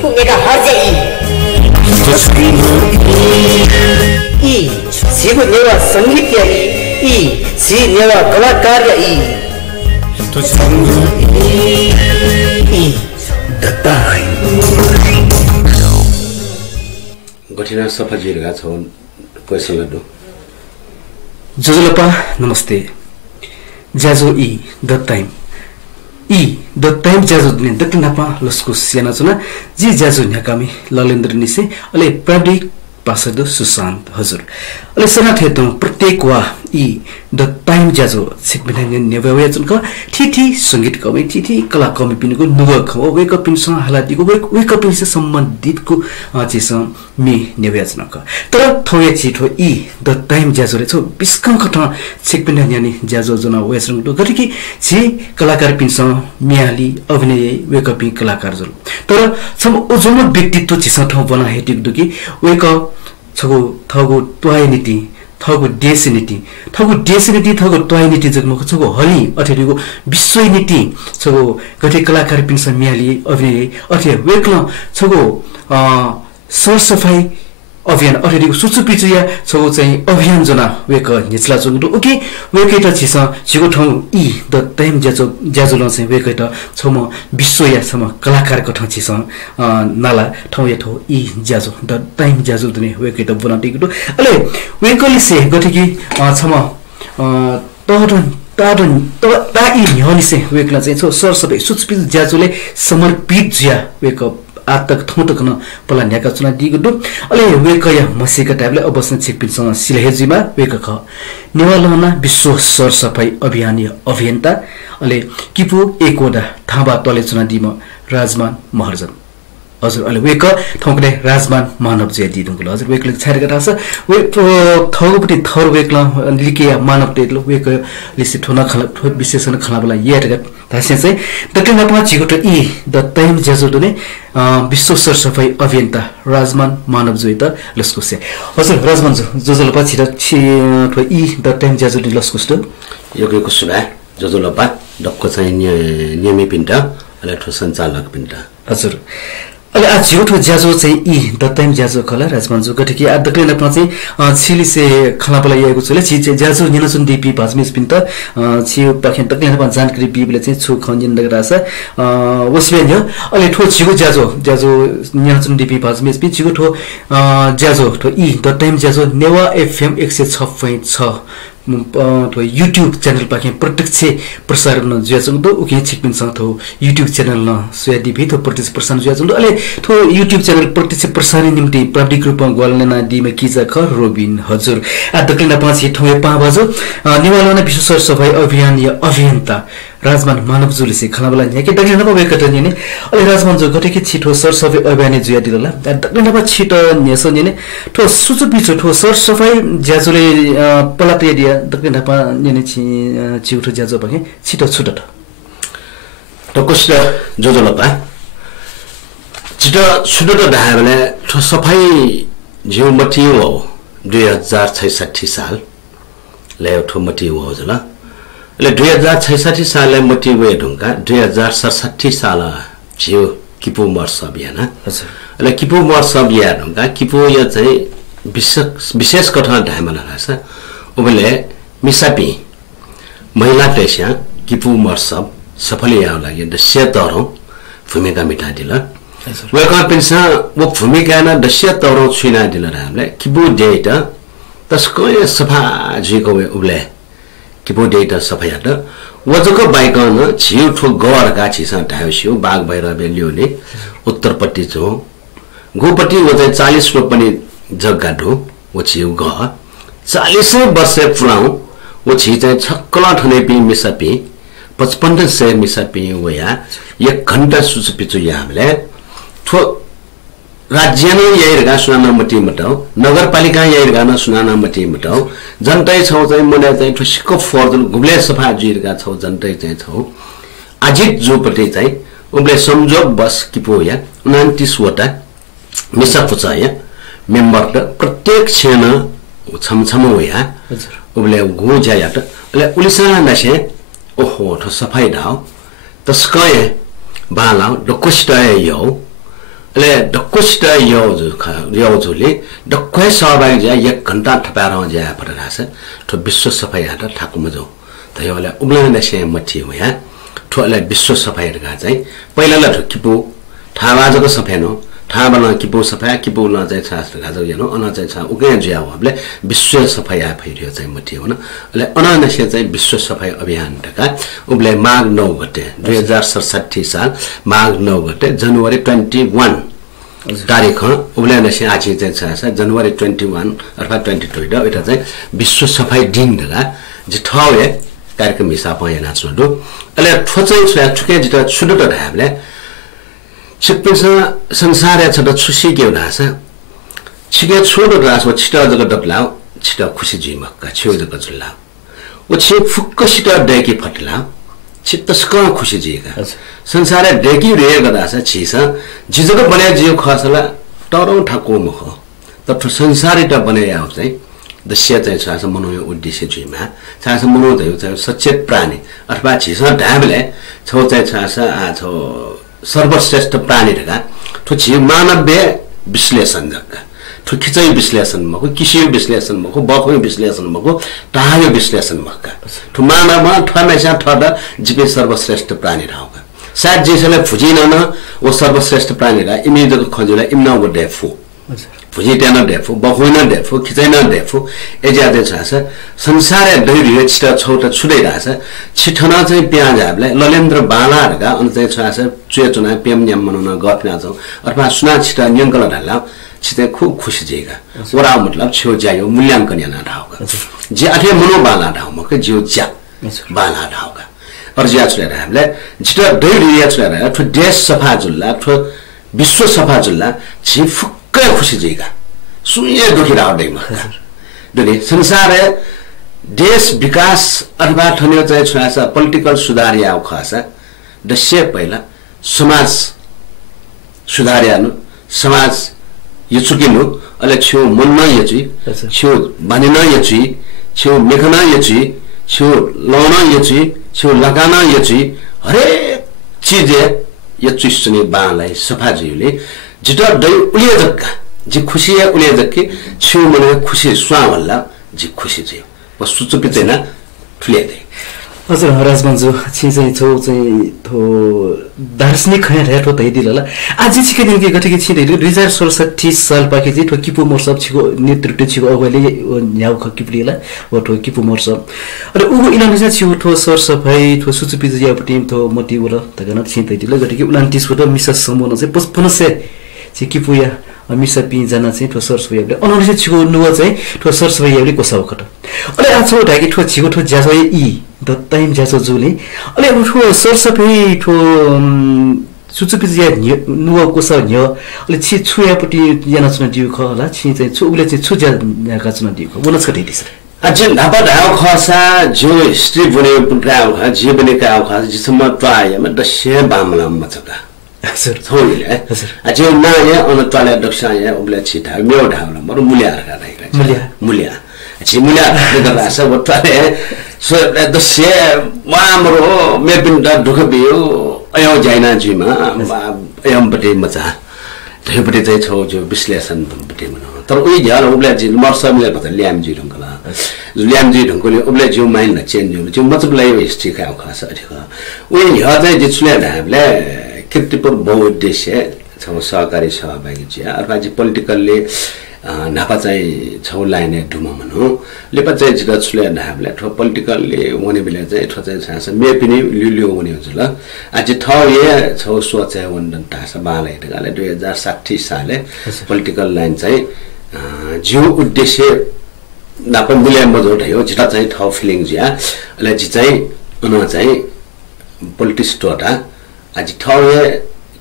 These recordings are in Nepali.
풍내가 하자이 이 지구내와 성립이야이 이 지내와 그라가야이 이 더타임 गठिना सफाजीहरुका छौं क्वेशनहरु जजलपा नमस्ते जाजो ई द टाइम जाजो दिने दक्लिनापा लस्कु सेना चुना जी जाजो न्याकामी ललेन्द्र निसे अले प्राविधिक पासदो सुशान्त हजुर अले सना थेतो प्रत्येक वा ई द टाइम जाजो सिकबिने नेवेवे जुनका थिथि संगीत कवि थिथि कला कवि पिनको नुग खव वेक पिनसँग हलादिको वेक पिनसे सम्बन्धितको चिस मि नेवेजनका तर थोए छिटो ई द टाइम जाजो रे छ बिस्कम खट सिकबिने न्यानी जाजो जना वेसरङ तो गटिकि छि कलाकार पिनसँग मियाली अभिनय वेक पिन कलाकार जल तर सम ओजन व्यक्तित्व चिस ठ बना हेटिक दुकी वेक छगो थगो ट्वाइनिटी थगो डेसिनिटी थगो ट्वाइनिटी जगमको छगो हली अथेरिगो विश्वनिटी छगो गठे कलाकार पिनस मियाली अभिनय अथे वेक्ल छगो सरसफाई अभियान अथेरिगो सुचुपिचुया छगो चाहिँ अभियान जना वेक निचला जुगु ओके वेकेट छिस छिगो ठौ ई द टाइम जाजुल चाहिँ वेकेट छम विश्वया सम कलाकार को ठौ छिस नाला ठौ यथो ई जाजु द टाइम जाजुल दने वेकेट बनाटिगु अले वेकली से गठिकी छम ताडन ताई न्हनिसे वेकला चाहिँ छ सरसबै सुचपिच जाजुले समर्पित ज्या वेक आतक थोटकन पला न्याका चुना दिगु अले वेकया मसेका टाइपले अवश्य छिकपिनसँग सिलहेजीमा वेकख नेवालना विश्व सरसफाई अभियन्ता अले किपु एकोडा थाबा तले चुना दिम राजमान महर्जन हजुर अले वेक थौकले राजमान मानव जय दिदुंगु हजुर वेकले छारेका थास वे थौगपति थर वेकला लिकिया मानव तेलो वेक लिसे ठोना खला विशेषण खलाबला येटगा थासे चाहिँ दक्षिण नेपाल जिगोट ई द टाइम जजोदने विश्व सरसफाई अभियन्ता राजमान मानव जय त लस्कुसे हजुर राजमान जजोलपा छिरा छि ई द टाइम जजोदि लस्कुस्ट योगेको सुना जजोलपा डक्को चाहिँ नियमी पिन्टा अले ठो सञ्चालक पिन्टा हजुर अले आज जिउठो ज्याजो चाहिँ ई द टाइम ज्याजो खला राजमानजु गठकी आ दक्लिन प चाहिँ छिलिसे खलापला याको छले छि ज्याजो निनसुन डीपी भाजमिस पिन्त छि पखेन दक्लिन प जानकारी बीबले चाहिँ छु खन्जिन दगरास वसबेन यो अले ठो छिगो ज्याजो निनसुन डीपी भाजमिस पि छिगो ठो ज्याजो ठो ई द टाइम ज्याजो नेवा एफएम 106.6 तो YouTube चैनल पाके प्रत्यक्ष प्रसारण जुयाचुङ दो उके छिकपिन स थो YouTube चैनल न सुयादी भी तो प्रत्यक्ष प्रसारण जुयाचुङ दो अले थो YouTube चैनल प्रत्यक्ष प्रसारण निम्ति प्राविधिक रूपमा गलना दिमे किजा ख रोबिन हजुर आ दक्लिन पाँच ठौए 5 बजे निवालना विश्व सरसफाई अभियान या अभियन्ता राजमान मानव जुले से खलाबला न्याके दक्लिन न वेकट नि अले राजमान जो गटेके छिटो सरसफाई अभियान जुया दिला दक्लिन न छिटो नेसो नि ठो सुचु पिचो ठो सरसफाई ज्याजुले पलाते दिया दक्लिन न नि छिउठो ज्याजो भके छिटो छुटो तो कुछ जोजोलपा छिटो छुटो त धाबले ठो सफाई जिउ मटियो 2066 साल ले ठो मटियो हो जला ले 2066 साल मटिवे ढुंगा 2067 साल जिउ किपु मर्स अभियान हजुर ले किपु मर्स अभियान ढुंगा किपु या चाहिँ विशेष कथा ढामला छ उबले मिसापी महिला पेशा किपु मर्स सफल याउ लागि दश्य तरो भूमिका मिटा दिला वेका पिनसा वो भूमिका न दश्य तरो छुइना दिला हामीले किपु डेटा तस्को सफा जिको उबले किपो डेटा सफाया त वजको बाइकन छिउ ठो गवर गाछिसा ढाउसियो बाग भएर बेलियोले उत्तरपट्टि जो गोपट्टि व चाहिँ 40 रो पनि जग्गा ढो वो छिउ ग 40 वर्ष पुराउ वो छि चाहिँ छक्कला ठने पि मिसापि 55 से मिसापि वया 1 घण्टा सुसुपिचु या हामीले ठो राज्य नै यहीरगा सुनाना मटी मटाउ नगरपालिका यहीरगा न सुनाना मटी मटाउ जनतै छौ चाहिँ मने चाहिँ ठुसिको फर्दल गुब्ले सफा जिरगा छौ जनतै चाहिँ छौ अजित जोपटे चाहिँ उबले संजोग बस किपो या 29 वटा मिसा पुचाया मेम्बर त प्रत्येक छेन छमछम वया उबले गु जाया त ले उलिसना नसे ओहो ठो सफाई दाउ तस्कय बालाउ डकुस्टय यो ले डक्कोस्ट योजुले डक्कै सहभागी जा 1 घण्टा ठपार जा पडरास ठो विश्व सफाई हाट ठाकु मजो तयोले उब्लन से मथि हो या ठोले विश्व सफाई गा चाहिँ पहिलाला ठो किपु ठावाजको सफाइनो ठाबन किपु सफाई किपु न चाहिँ शास्त्र गाजो यनो अन चाहिँ छ उके ज्या होले विश्व सफाई आ फैरियो चाहिँ मथि हो न ले अननसे चाहिँ विश्व सफाई अभियान ढका उब्ले माघ 9 गते 2067 साल माघ 9 गते जनवरी 21 तारिख उब्लेनसे आछि चाहिँ छ जनवरी 21 अर्थात 22 द एटा चाहिँ विश्व सफाई दिन ढका जिठावे कार्यक्रम हिसाब यहाँ नाच्नु अहिले ठोचै छुके जिता छुडो त हामीले छिप्पिन्छ संसार छ त छुसी के हुँदाछ छिके छोडो रास व छिटा जग डपलाउ छिटा खुसी जिमक्का छिउ जग जुल्ला व छि फुक्क छिटा डेकी फटला छित्तस्क खुसी जिएका संसार डेकी रे गदाछ छिस जिजग बने जियो खसला टरौ ठाकु मुख त संसारै त बने आउ चाहिँ दस्य चाहिँ छ मनोय उद्देश्य जुइमा छ मनो चाहिँ सचेत प्राणी अथवा छिस ढाबले छौ चाहिँ छ छौ सर्वश्रेष्ठ प्राणी ढका ठो छि मानवीय विश्लेषण जका ठो खिचै विश्लेषण मको किसियो विश्लेषण मको बखो विश्लेषण मको तायो विश्लेषण मका ठो मानव ठमेसा ठड जीवे सर्वश्रेष्ठ प्राणी रहका साथ जेसले फुजिन न ओ सर्वश्रेष्ठ प्राणी रा इमेजको खजुला इम्ना वडे फु फुजिटेन डेफु बखोइन डेफु खिचैन डेफु एज्यादे छ संसार दैर्य छिटा छौटा छुदै राछ छिठना चाहिँ प्याज हाबले ललेन्द्र बालाहरुका अनि चाहिँ छ चुना पेम न्याम मनाउन गफना छौ अथवा सुना छिटा न्यंकल ढाला छिटे खूब खुशी जेगा वरा मतलब छ्यो जायो मूल्यांकन याना ढाउका जे आथे मनो बाला ढाउ मके जिउ ज्या बाला ढाउका अर्ज्या छुले हामीले छिटा दैर्य छुले ठु देश सफा जुल्ला ठु विश्व सफा जुल्ला छि कै खुशी जेगा सुनिए दुखी राउदै मका दुले संसार देश विकास अथवा ठन्यो चाहिँ छुआसा पोलिटिकल सुधार या खसा दस्य पहिला समाज सुधार यानु समाज यचुकिनु अले छु मनमा यचि छु बनिना यचि छु मेखना यचि छु लौना यचि छु लगाना यचि हरेक चीज यचुस्ने बालाई सफा जिउले जिटा दै उलिए जक्का जी खुशी है उलिए जक्की छु मने खुशी स्वा वल्ला जी खुशी जिउ व सुचुपि चाहिँ न ठुले दे हजुर राजमन्जु छि चाहिँ छौ चाहिँ थो दार्शनिक खया रेटो तै दिलला आज छिके दिन के गठके छि दे 2067 साल पाके जी थो किपु मोर्सब छिको नेतृत्व छिको अगले न्याउ ख किपलिला व थो किपु मोर्सब अरे उ इनानिसा छिउ थो सर सफाई थो सुचुपि जिया टिम थो मोटिवल तगन छि तै दिल गठके 29 फोटो मिसेस सम्बोधन चाहिँ पस्पनसे छि किपुया मिसा पि जना चाहिँ ठो सरसफाइले अनलिसे छिको नुव चाहिँ ठो सरसफाइले कोसाव खट अले आछो ढाकी ठो छिको ठो ज्यासो इ द टाइम ज्यासो जुले अले ठो सरसफाइ ठो सुचुपि ज्या नुव कोसाव न्य अले छि छुयापटी जना छन दिउ ख होला छि चाहिँ छुले चाहिँ छु ज्याका छन दिउ ख बोनस कति दिस अझै नापा धाउ खसा जो हिस्ट्री बने पुराउ ख जे बने काउ ख जिसम ट्रायमा दस्य बामला मचका हजुर छोले अझै नयाँ अन टले दक्षाया उब्ले छिटा मेउ ढाउला मरु मुल्या रका मुल्या छि मुल्या दगा स वटले सो दस्य मामरो मेबिन द दुख बियो अयो जाइना जिमा अयम बटे मचा धेपटे चाहिँ छौ जो विश्लेषण बटे मन तर उही झ्याल उब्ले जि मर्समले भत ल्याम जि ढंगला ल्याम जि ढंगले उब्ले जिउ माइन न चेन्ज जो मतलब लै हिस्ट्री का खास अठिक उही झ्या चाहिँ जिसले ढाबले कृतिपुर बहुउद्देश्य छौ सहकारी सहभागी छ अथवा चाहिँ पोलिटिकलले नापा चाहिँ छौ लाइने डुमो मनो लेपा चाहिँ जिगछले ढाबले ठो पोलिटिकलले वने बेला चाहिँ ठो चाहिँ सास मे पनि लिलियो वने हुन्छ ल आज ठौ ये छौ सोचे वन्दन तास बाले ढगाले 2060 सालले पोलिटिकल लाइन चाहिँ जिउ उद्देश्य नापा मूल्य मजो ठयो जिता चाहिँ ठौ फिलिङ जिया अले जि चाहिँ अन चाहिँ पोलिटिक्स टोटा आज ठौए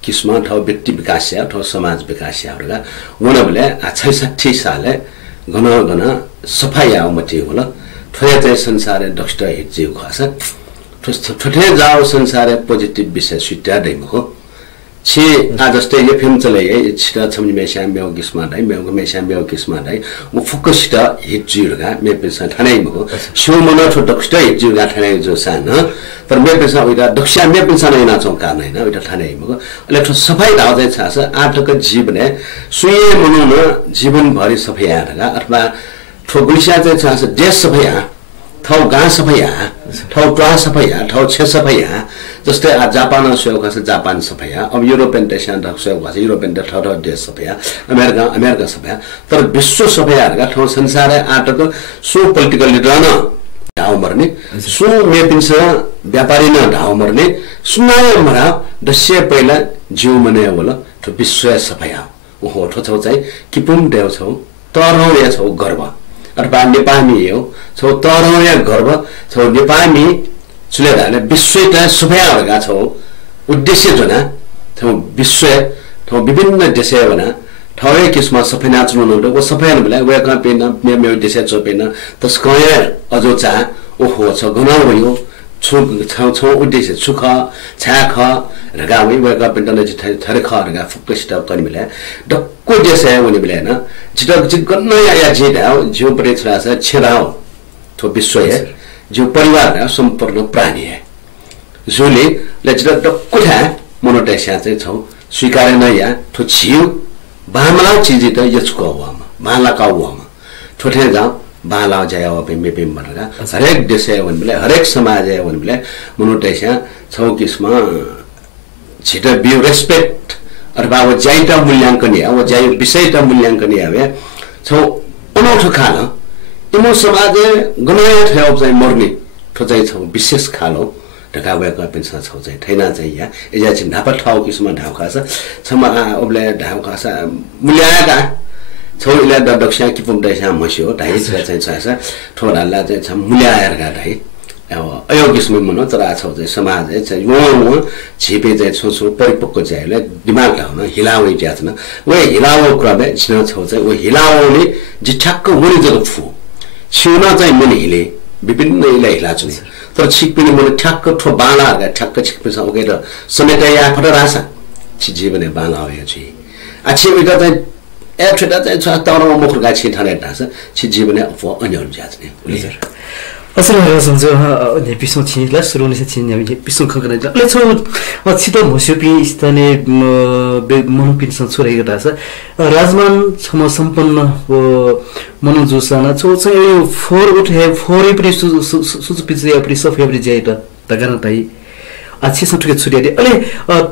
किस्म ठौ व्यक्ति विकास या ठौ समाज विकास या रगा वनबले 66 साले गन सफाई आउ मति होला ठोया चाहिँ संसार डक्टर हिज्जिउ खस ठठे जाओ संसार पोजिटिभ विषय सुट्या दैमको छि आ जस्तै यो फिल्म चले छिटा छम्नि मेसा मेउ किस्मा दाइ मेउ मेसा मेउ किस्मा दाइ उ फुकसिटा हिट जुरगा मे पेसा ठानै मको सो मन छु दक्षिटा हिट जुरगा ठानै जो सान तर मे पेसा उइदा दक्षिया मे पेसा नै ना चौ का नै ना उइदा ठानै मको अले छु सफाई दाउ चाहिँ छ आटक जीवने सुये मनु न जीवन भरि सफाई आरगा अथवा ठोगुलिसा चाहिँ छ देश सफाई ठाउँ गाँ सफाई ठाउँ टुवा सफाई ठाउँ छे सफाई जस्तै जापान सहयोग छ जापान सफाई अब युरोपियन देशमा सहयोग छ युरोपियन ठाउँ ठाउँ देश सफाई अमेरिका सफाई तर विश्व सफाइहरूका ठाउँ संसार आटक सो पोलिटिकल लिडर न ढाउ मर्ने सो मेपिन्छ व्यापारी न ढाउ मर्ने सुनाय मरा दस्य पहिला जिउ मने होला ठो विश्व सफाई ओहो ठो छौ चाहिँ किपुम देउ छौ तरौ या छौ गर्व अथवा नेपाली हो छौ तरौ या गर्व छौ नेपाली चुलेदाले विश्वका सफाइहरूका छौ उद्देश्य जना छौ विश्व छौ विभिन्न देशे बना ठौरे किस्म सफाइ नाच्नु न वो सफाइ न बेला वेका पेन मे देशे चोपेन तस्कय अजो चा ओहो छ गना भयो छु छौ उद्देश्य सुख छाख रगावे वेका पेन न थरे ख रगा फोकस त पनि बेला डक्को देशे वनि बेला न जित गन्न या जिदा जो परे छ छेराउ थो विश्व है जो परिवार सम्पूर्ण प्राणी है जोले लजित डक्को था मोनोटेसिया चाहिँ छौ स्वीकार न या थो छिउ बामला चीज त यसको हुआमा माला का हुआमा छोटे गाउँ बाला जाया पे मेपे मरगा हरेक देश है वन बेला हरेक समाज है वन बेला मोनोटेसिया छौ किस्मा छिटा बी रेस्पेक्ट अथवा वो जाइटा मूल्यांकन या वो जाइ विषयटा मूल्यांकन या वे छौ अनौठो खाना इमो समाज गनाय थयो चाहिँ मर्ने ठो चाहिँ छौ विशेष खालो ढका वेका पेन्सा छौ चाहिँ थैना चाहिँ या एजा चाहिँ नापा ठाउ किस्म ढाउ खास छमा ओबले ढाउ खास मूल्याका छौ इला दक्षिया कि पुम्दैसा मस्यो ढाइ चाहिँ छ ठोराला चाहिँ छ मूल्यायरका ढाइ अब अयो किस्म मनो तर छौ चाहिँ समाज चाहिँ यो छिपे चाहिँ छोछो परिपक्व चाहिँले दिमाग ढाउन हिलाउने ज्याथन वे हिलाओ क्रमे छिन छौ चाहिँ वो हिलाओले जिठक्क वनि जको फु छिउना चाहिँ मन हिले विभिन्न इला हिला छु तर छिक पनि मन ठ्याक्क ठो बालाहरुका ठ्याक्क छिक पनि ओकेर समेत या फटा रासा छि जीवने बाला हो छि अछि उता चाहिँ एठटा चाहिँ छ तरमा मुखरका छि ठाने ढास छि जीवने अफ अन्यल जाच्ने उलिजर असल रसन्छ ने पिसो छि ल सुरुने से छि ने पिसो खगने ले छ छित मस्योपी स्थानीय मनोपिन संसुरै गडास राजमान छम सम्पन्न मनोजुसाना छ चाहिँ फोर उठे फोरै पनि सुजुपिजे अपि सफेब्रि जाइटा तगन तै अच्छे सटके छुडिया अले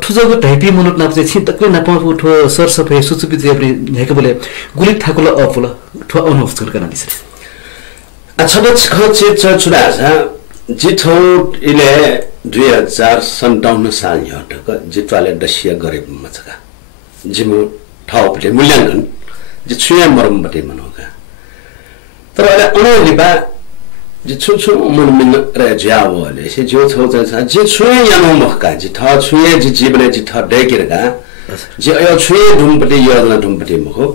ठुजको ढाइपी मनोट नाप चाहिँ छि तक्ले नाप उठो सर सफे सुजुपिजे अपि हेके बोले गुली ठाकुला अफुल ठो अनुभव गर्न दिस अछबच खचे चुडा छ जिठौ इले 2057 साल यटक जितवाले दशिया गरे मचका जिमु ठाउले मूल्यांकन जि छुया मरमबटे मनोका तर अले अनलिबा जि छु मन मिन रे ज्यावले से जो छौ छ जि छुया यानो मखका जि ठ छुया जि जीवने जि ठ डेकिरका जि अयो छुया ढुमपटे योजना ढुमपटे मखो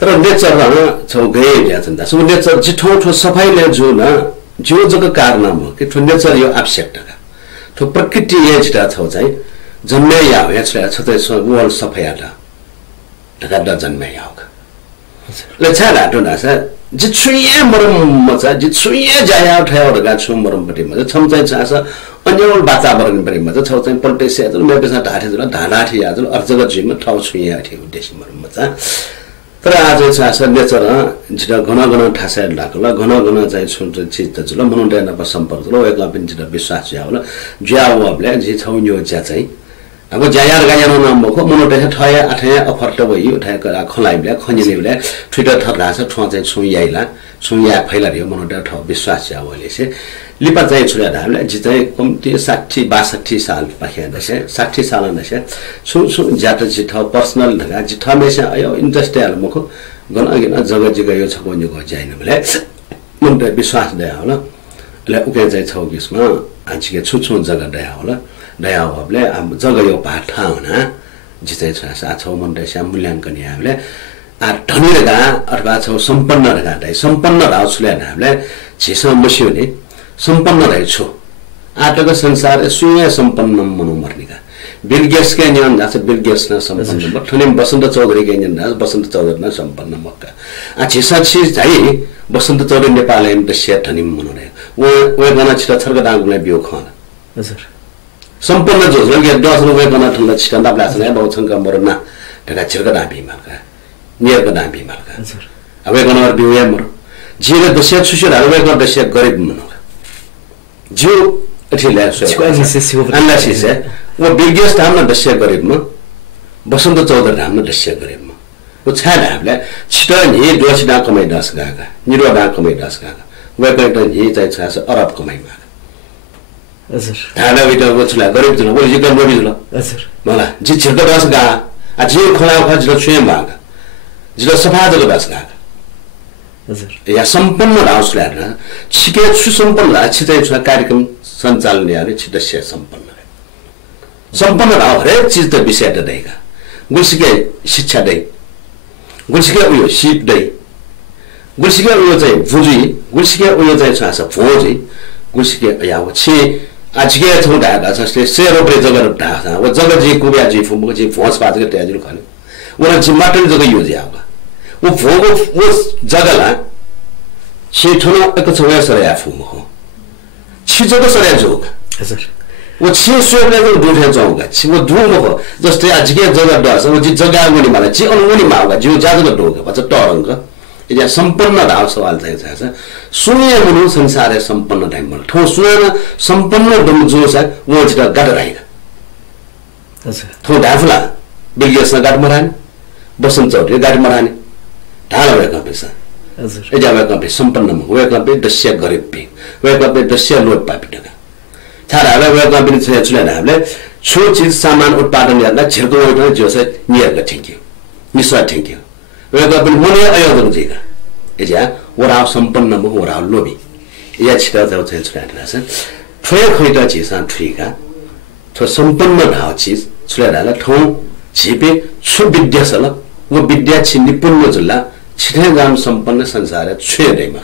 तर नेचर छौ गए जाछन् सो नेचर जिठो ठो सफाइले जो न जो जको कारण हो कि ठो नेचर यो आवश्यकता ठो प्रकृति ये जिता छौ चाहिँ जन्मे या हो छ छते वर्ल्ड सफाइला ढका द जन्मे या हो ले छाला टोना छ जिछुए मरम मचा जिछुए जाया उठायो ढका छु मरम पटे म छम चाहिँ छ अन्यल वातावरण परे म छौ चाहिँ पल्टेसे त मे पेसा ढाठे जुल ढाढाठी या जुल अर्जग जिम ठाउ छुए आथे उद्देश्य मरम मचा तर आज चाहिँ नेचर जिता घन ठासा लाग्ला घन चाहिँ छुट चिज त जुल मनुडे न सम्पर्क जुल एकला पनि जिता विश्वास या होला ज्यावले जि छौ यो ज्या चाहिँ अब ज्यायार गायानो नाम मको मनुडे ठया आठया अफर त भइ उठाए करा खलाइले खनिलेले ट्विटर थर्ला छ ठो चाहिँ छु याइला छु या फैला रियो मनुडे ठ विश्वास या होले से लिपा चाहिँ छुया धामले जि चाहिँ कम्ती 60 62 साल पाखे दसे 60 साल नसे छु ज्यात जि ठ पर्सनल ढगा जि ठ मेसा अयो इन्डस्ट्रियल मको गन अगिन जग जग यो छ कोनि गो जाइन भले मनुडे विश्वास दया होला ले उके चाहिँ छौ किस्म आछिके छु जग दया होला दया होबले जग यो पाठा हुना जि चाहिँ छ छौ मनुडे स्या मूल्यांकन याले आ धनी रगा अथवा छौ सम्पन्न रगा दai सम्पन्न राउसले हामीले छिस मस्योले सम्पन्न रहेछु आटको संसार सुय सम्पन्न मनु मर्निका बिल गेट्स के न्यान नास बिल गेट्स न सम्पन्न म ठने बसन्त चौधरी के न्यान नास बसन्त चौधरी न सम्पन्न मक्का आ छिसा छि चाहिँ बसन्त चौधरी नेपाल एम दस्य ठनिम मनुने वे गना छिटा छर्ग डाङले बियो खन हजुर सम्पन्न जो लगे 10 रुपैयाँ गना ठन्दा छिटा नाप्लास न बहुछंक मरना ढका छिर्ग डाबी माका नियर डाबी माका हजुर अब गना बियो मर जिले दस्य छुसे वे गना दस्य गरिब मनु जो अठिला सो एनालिसिस है वो बिगेस्ट धाम न दस्य गरिब म बसन्त चौधरी धाम न दस्य गरिब म वो छाड हामीले छिटो नि दोष डा कमाइ दस गाका निरो डा कमाइ दस गाका वे गएट नि चाहिँ छ अरब कमाइ मा हजुर धाना बिटा गोछला गरिब जुल वो जिका नबी जुल हजुर मला जि छिटो दस गा आ जि खोला खजिलो छुए मागा जिलो सफा जलो दस गाका हजुर या सम्पन्न राउसले न छिके छु सम्पन्न छिटै छ कार्यक्रम सञ्चालन याले छिटस्य सम्पन्न राउ हरेक चीज त विषय त दैगा गुल्सिके शिक्षा दै गुल्सिके उयो सिप दै गुल्सिके उयो चाहिँ भुजी गुल्सिके उयो चाहिँ छ भोजी गुल्सिके या छि आजके थौ ढाका छ सेरो पे जगर ढाका वो जगर जी कुबिया जी फुमको जी फोस पात के त्याजिल खाने वो जी माटन जगर युज यागा वो भोगो वो जगला छि ठनो एक छवे सरे आफुमको छि जगर सरे जोग हजुर वो छि सोले जो दुखे जोगा छि वो दुमको जस्तै आजके जगर दस वो जी जगा गुनी माला छि अनुगुनी मागा जो जाजको डोगा बच टरंग या सम्पन्न राव सवाल चाहिँ छ सुने मनु संसार सम्पन्न टाइम ठो सुने सम्पन्न दम जो छ वो जिता गड राइगा हजुर थो डाफला बिलियस गाड मरान बसन्त चौधरी गाड मरान ढाला भएको पैसा हजुर एजा भएको पैसा सम्पन्न भएको पैसा दस्य गरिब पे भएको पैसा दस्य लोप पापिटका थारा भएको पैसा छ हामीले छो चीज सामान उत्पादन गर्दा छिर्को एउटा जो छ नियर ग thank you Niswa thank you वेगा पनि मने आयोजन जिगा एजा वरा सम्पन्न म वरा लोबी या छिटा जाउ चाहिँ छुराला छ ठोय खैटा चीज सा ठिका ठो सम्पन्न भाव चीज छुराला ठौ छिपे छु विद्या सल वो विद्या छि निपुण जुल्ला छिटे गाम सम्पन्न संसार छुए दैमा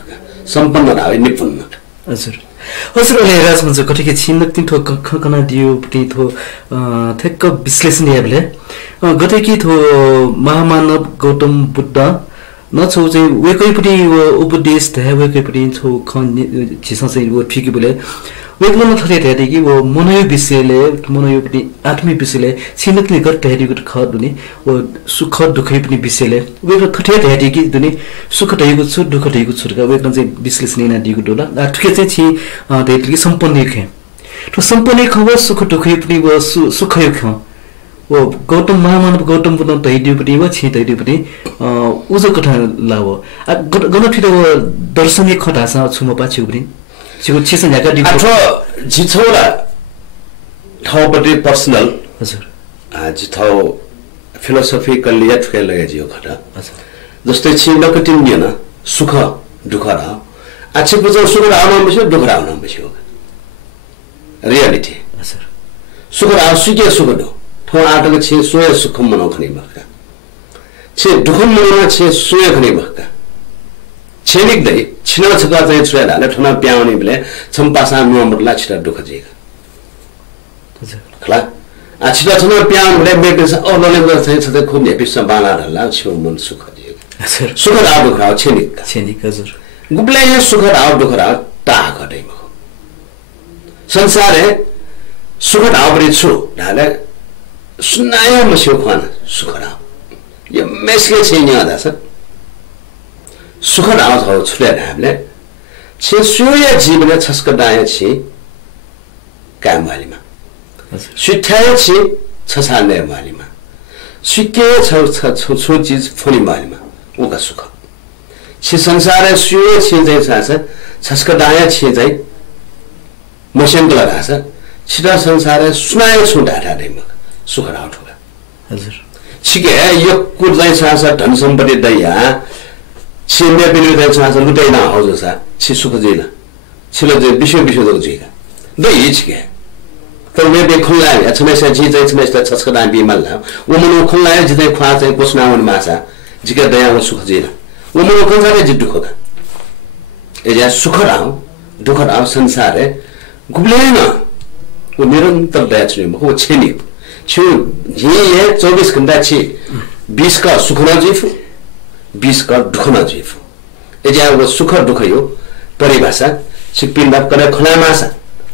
सम्पन्न भाव निपुण हजुर हजुर अहिले राजमञ्च कतिकै छिन्दक तिन ठो खकना दियो पटी थो ठेक्क विश्लेषण याबले गतेकी थो महामानव गौतम बुद्ध नछौ चाहिँ वेकैपटी उपदेश थे वेकैपटी छौ खन छिसा चाहिँ वो ठिकै बोले वेकलन थले थे कि वो मनयो विषयले मनयोपटी आत्मिक विषयले छिन्दक नि गत हेरिको ख दुनी वो सुख दुःख पनि विषयले वेक थथे थे कि दुनी सुख दैको छु दुःख दैको छु का वेकन चाहिँ विश्लेषण नै दिएको डोला ठिकै चाहिँ छि त्यसले सम्पन्न खे तो सम्पन्न खव सुख दुःख पनि वो सुख ख वो गौतम महामानव गौतम बुद्ध दैदियोपटी व छि दैदियोपटी उजो कथा लाव गनठिर वो दर्शनिक खटा छ छुम पाछु पनि छिगो छिसन याका दि अथवा जिछौला ठाउँपट्टि पर्सनल हजुर जिथौ फिलोसफिकल या ठुकेल जियो खटा हजुर जस्तै छिन्दक टिन्डिन सुख दुःख र आछि बुझौ सुख राउन बस्यो दुःख राउन बस्यो रियालिटी हजुर सुख राउ सुके सुख दो ठो आटक छि सोय सुख मनो खनि बका छि दुःख मनो छि सोय खनि बका छेनिक दै छिना छका चाहिँ छुराले ठना प्याउने बेले छम्पासा नम्बरला छिटा दुःख जिगा हजुर खला आ छिटा ठना प्याउने बेले बेटेस अलोले चाहिँ छते खुब हेपी सम्भाला रला छु मन सुख जिगा हजुर सुख राउ दुःख राउ छेनिक हजुर गुब्ले ये सुख राउ दुःख राउ ता घटै म संसार सुख राउ पनि छु ढाले सुनायो मस्यो खान सुख राउ यो मेसले छैन आदा छ सुख राउ छ छुले हामीले छे सुय जीवन छस्कदाय छि काम वालीमा सुठाय छि छसाने वालीमा सुके छ चीज फुनी वालीमा उका सुख छि संसार सुय छि चाहिँ छ छस्कदाय छि चाहिँ मसन लगा छ छिटा संसार सुनाय छु डाटा दैमा सुख राउ ठुका हजुर छिके यो कुर चाहिँ छ धन सम्पत्ति दैया छिने पनि चाहिँ छ लुटाइना हो जसा छि सुख जिला छिलो जे विश्व दो जिगा दै छिके तर मे बे खुला या छमेसा जी चाहिँ छमेसा छस्कदा बिमल व मनो खुला या जिते ख्वा चाहिँ कोसनावन मासा जिका दया व सुख जिला व मनो कंसारे जि दुःख का एजा सुख राउ दुःख राउ संसार गुब्लेन वो निरंतर दया छिने हो छेनी छु ये 24 घण्टा छि 20 का सुख न जीव 20 का दुख न जीव एजा वो सुख दुख यो परिभाषा छि पिंड करे खना मासा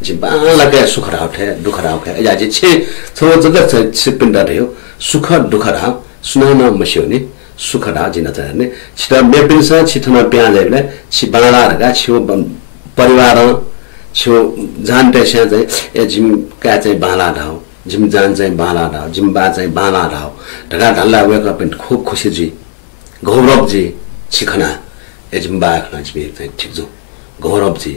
छि बाला के सुख राउठे दुख राउठे एजा छि सो जगत छि पिंड रह्यो सुख दुख रा सुनान मस्योनी सुख रा जिन तने छिटा मेपिनसा छिथना प्या लेले छि बाला रगा छि परिवार छि जान पेशा चाहिँ ए जिम का चाहिँ बाला ढाउ जिम जान चाहिँ बाला ढाउ जिम बा चाहिँ बाला ढाउ ढगा ढल्ला वेक अप खूब खुशी जी गौरव जी छिखना ए जिम बा खना छि चाहिँ ठीक जो गौरव जी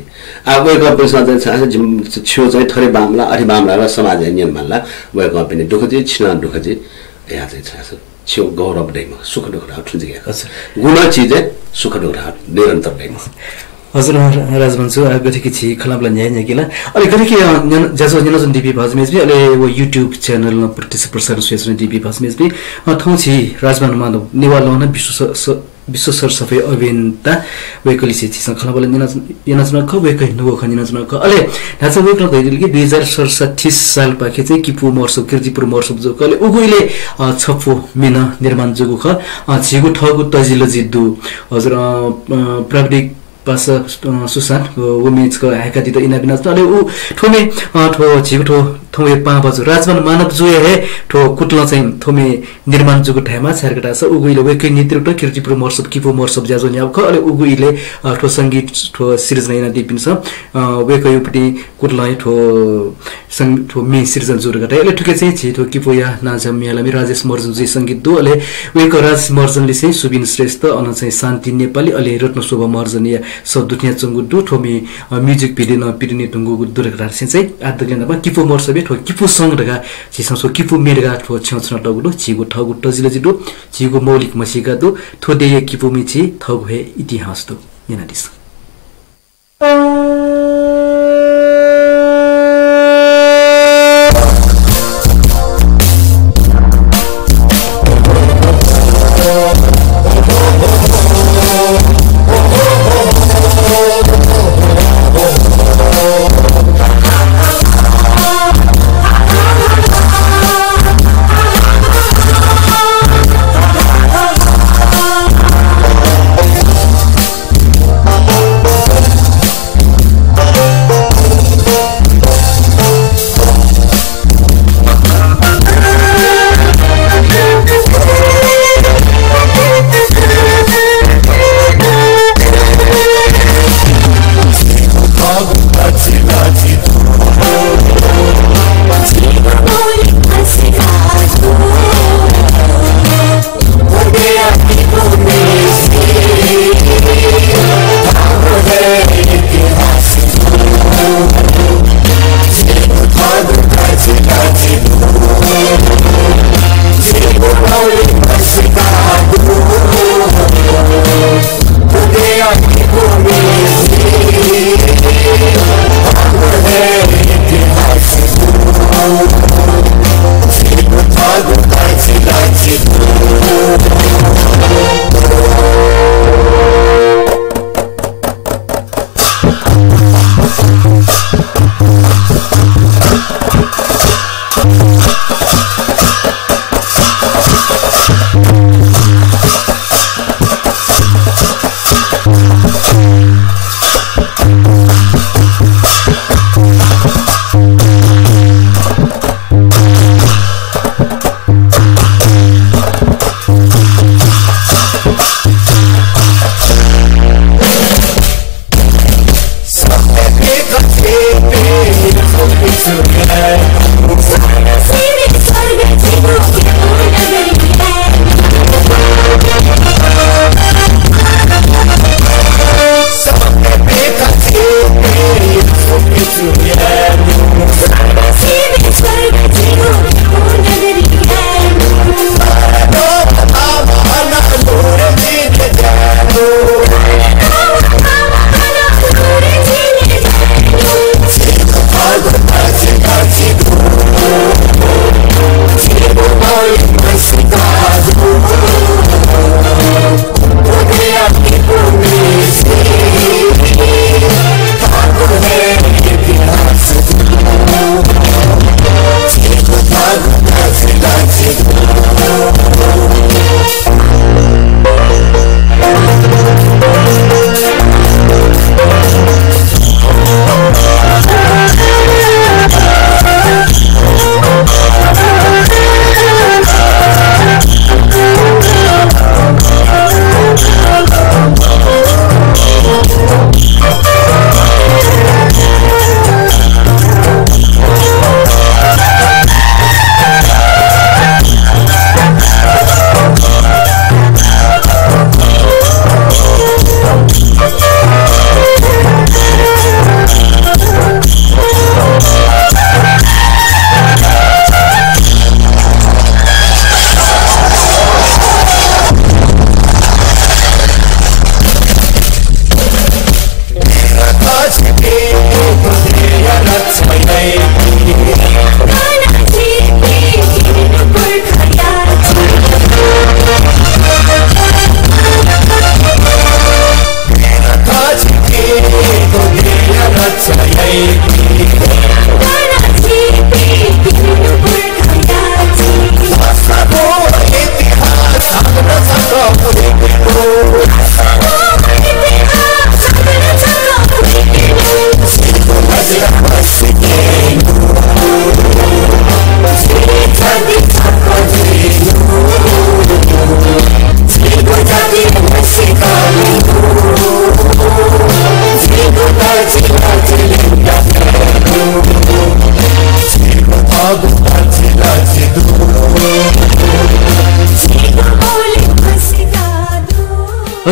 अब वेक अप चाहिँ जिम छियो चाहिँ थोरै बामला अरि बामला र समाज नियम मानला वेक अप नि दुख जी छिना दुख जी या चाहिँ छ छियो गौरव दैमा सुख दुख रा ठुजी गुण चीज सुख दुख रा निरन्तर दैमा हजुर राजवंशु गठिकी छि खलाबला न्याय न्याकिला अले गठिकी जसो जनजन टिभी भजमेस भी अले वो YouTube च्यानल न प्रसारण स्वेसन टिभी भजमेस भी थौ छि राजमान मानव निवालवन विश्व सर सफे अभियन्ता वेकली छि खलाबला यनजन ख वेक नुगो खनिनजन ख अले नाच वेक दैदिल कि 2067 साल पाखे चाहिँ किपु मर्सो किर्तिपुर मर्सो जो कले उगुइले छपो मिना निर्माण जुगु ख छिगु ठगु तजिलो जिद्दु हजुर प्राविधिक पासा सुसान वमेज को आएका दिदा इना बिना अले उ ठोमे ठो छिगु ठोमे पा बजु राजमान मानव जुए हे ठो कुटल चाहिँ थोमे निर्माण जुगु ठामा छरकटा छ उगुइले वेकै नेतृत्व किर्तिपुर मर्सब किपु मर्सब ज्याजो न्याउ ख अले उगुइले ठो संगीत ठो सिर्जना इना दिपिन छ वेकै उपटी कुटल ठो संगीत ठो मे सिर्जन जुरगटा अले ठुके चाहिँ छि ठो किपु या नाजम मेलामी राजेश मर्जन जी संगीत दु अले वेको राज मर्जनले चाहिँ सुबिन श्रेष्ठ अन चाहिँ शान्ति नेपाली अले रत्न शोभा मर्जन या सब दुनिया चंगु दु ठोमी म्युजिक भिडियो न पिरिने टंगु दुरगरा चाहिँ आदगेनमा किपु मर्सबे ठो किपु संग रगा छिसो किपु मेरगा ठो छछन टगु छिगु ठगु टजिले जिदु छिगु मौलिक मसिका दु थोदे किपु मिछि थगु हे इतिहास दु यना दिस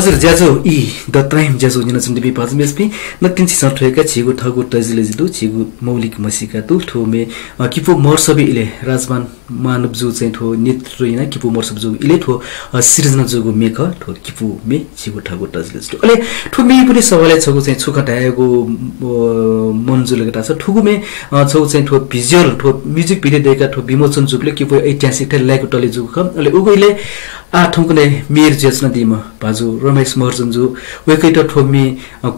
हजुर ज्याजो इ द टाइम ज्याजो निन चुन्दी बि पाज मेसपि नतिन छिसा ठेका छिगु ठगु तजिले जिदु छिगु मौलिक मसिका तु ठोमे किपो मर्सबि इले राजमान मानव जु चाहिँ ठो नेतृत्व हैन किपो मर्सब जु इले ठो सिर्जना जुगु मेक ठो किपो मे छिगु ठगु तजिले जिदु अले ठो मे पुनि सबले छगु चाहिँ छुका ढाएको मनजुले गटा छ ठुगु मे छौ चाहिँ ठो भिजुअल ठो म्युजिक भिडियो देका ठो विमोचन जुगले किपो ऐतिहासिक थे लाइक टले जुगु ख अले उगुइले आठौंकले मेर जेस्न दिम बाजु रमेश महर्जन जु वेकैट ठोमी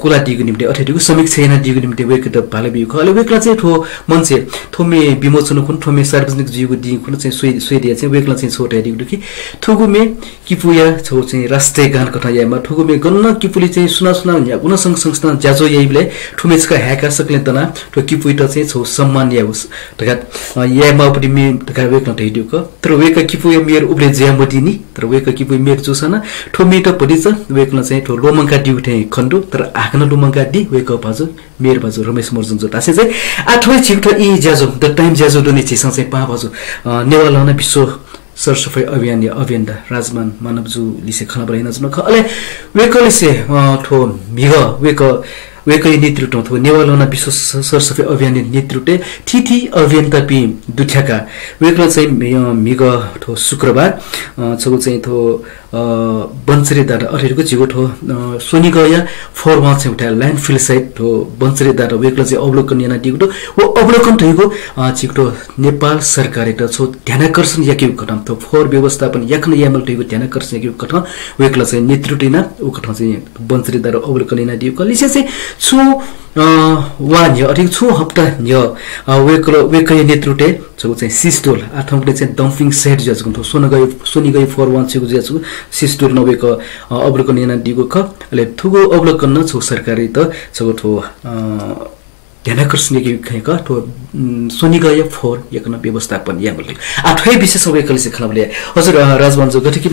कुला दिगु निम्ति अथेदिगु समीक्षा हैन दिगु निम्ति वेकैट भाले बिउ खले वेकला चाहिँ ठो मन्छे थोमे विमोचन कुन थोमे सार्वजनिक जीवको दि कुन चाहिँ सोइदिया चाहिँ वेकला चाहिँ छोटा दिगु दुखी थुगुमे किपुया छौ चाहिँ राष्ट्रिय गान कथा यामा थुगुमे गन्न किपुले चाहिँ सुना या गुण संस्थान ज्याजो यइले ठुमेचका ह्याका सकले तना ठो किपुइट चाहिँ छौ सम्मान याउस तगात यामा पनि मे तगा वेकला दिगु क तर वेका किपुया मेर उब्ले ज्यामदिनी तर वेका किपुय मेर जुसन ठोमेट पडिछ वेकला चाहिँ ठो लोमंका दि उठे खण्डु तर आकन लोमंका दि वेक बाजु मेर बाजु रमेश मर्जन जो तासे चाहिँ आठै छिक्टो इ ज्याजो द टाइम ज्याजो दोनी छिस चाहिँ पा बाजु नेवालाना विश्व सरसफाई अभियान या अभियन्ता राजमान मानवजु लिसे खना बरेन जन खले वेकले से ठो मिग वेकै नेतृत्व थो नेवालाना विश्व सरसफाई अभियान नेतृत्व थिथि अभियन्ता पि दुठ्याका वेकला चाहिँ मिग ठो शुक्रबार छगु चाहिँ थो बन्सरीदार अठेको जिगो ठो सोनिगया फरमा चाहिँ उठा ल्यान्डफिल साइट ठो बन्सरीदार वेकला चाहिँ अवलोकन याना दिगो वो अवलोकन थइको चिकटो नेपाल सरकार त छो ध्यानाकर्षण याकिउ कथम त फोर व्यवस्थापन याखन यामल थइको ध्यानाकर्षण याकिउ कथम वेकला चाहिँ नेतृत्व न उ कथम चाहिँ बन्सरीदार अवलोकन याना दिगो लिसे चाहिँ छु वान यो अठिक छु हप्ता यो वेकै नेतृत्व छगु चाहिँ सिस्टोल आठौंले चाहिँ डम्पिङ सेट जसको थो सोनिगय फर वान छगु जसको सिस्टोल नवेक अवलोकन याना दिगो ख अले थुगो अवलोकन न छु सरकारी त छगु थो ध्यानाकर्षण खैका ठो सोनिगय फोर यकन व्यवस्थापन यामले आठै विशेष वेकले से खलबले हजुर राजवन जो गठिक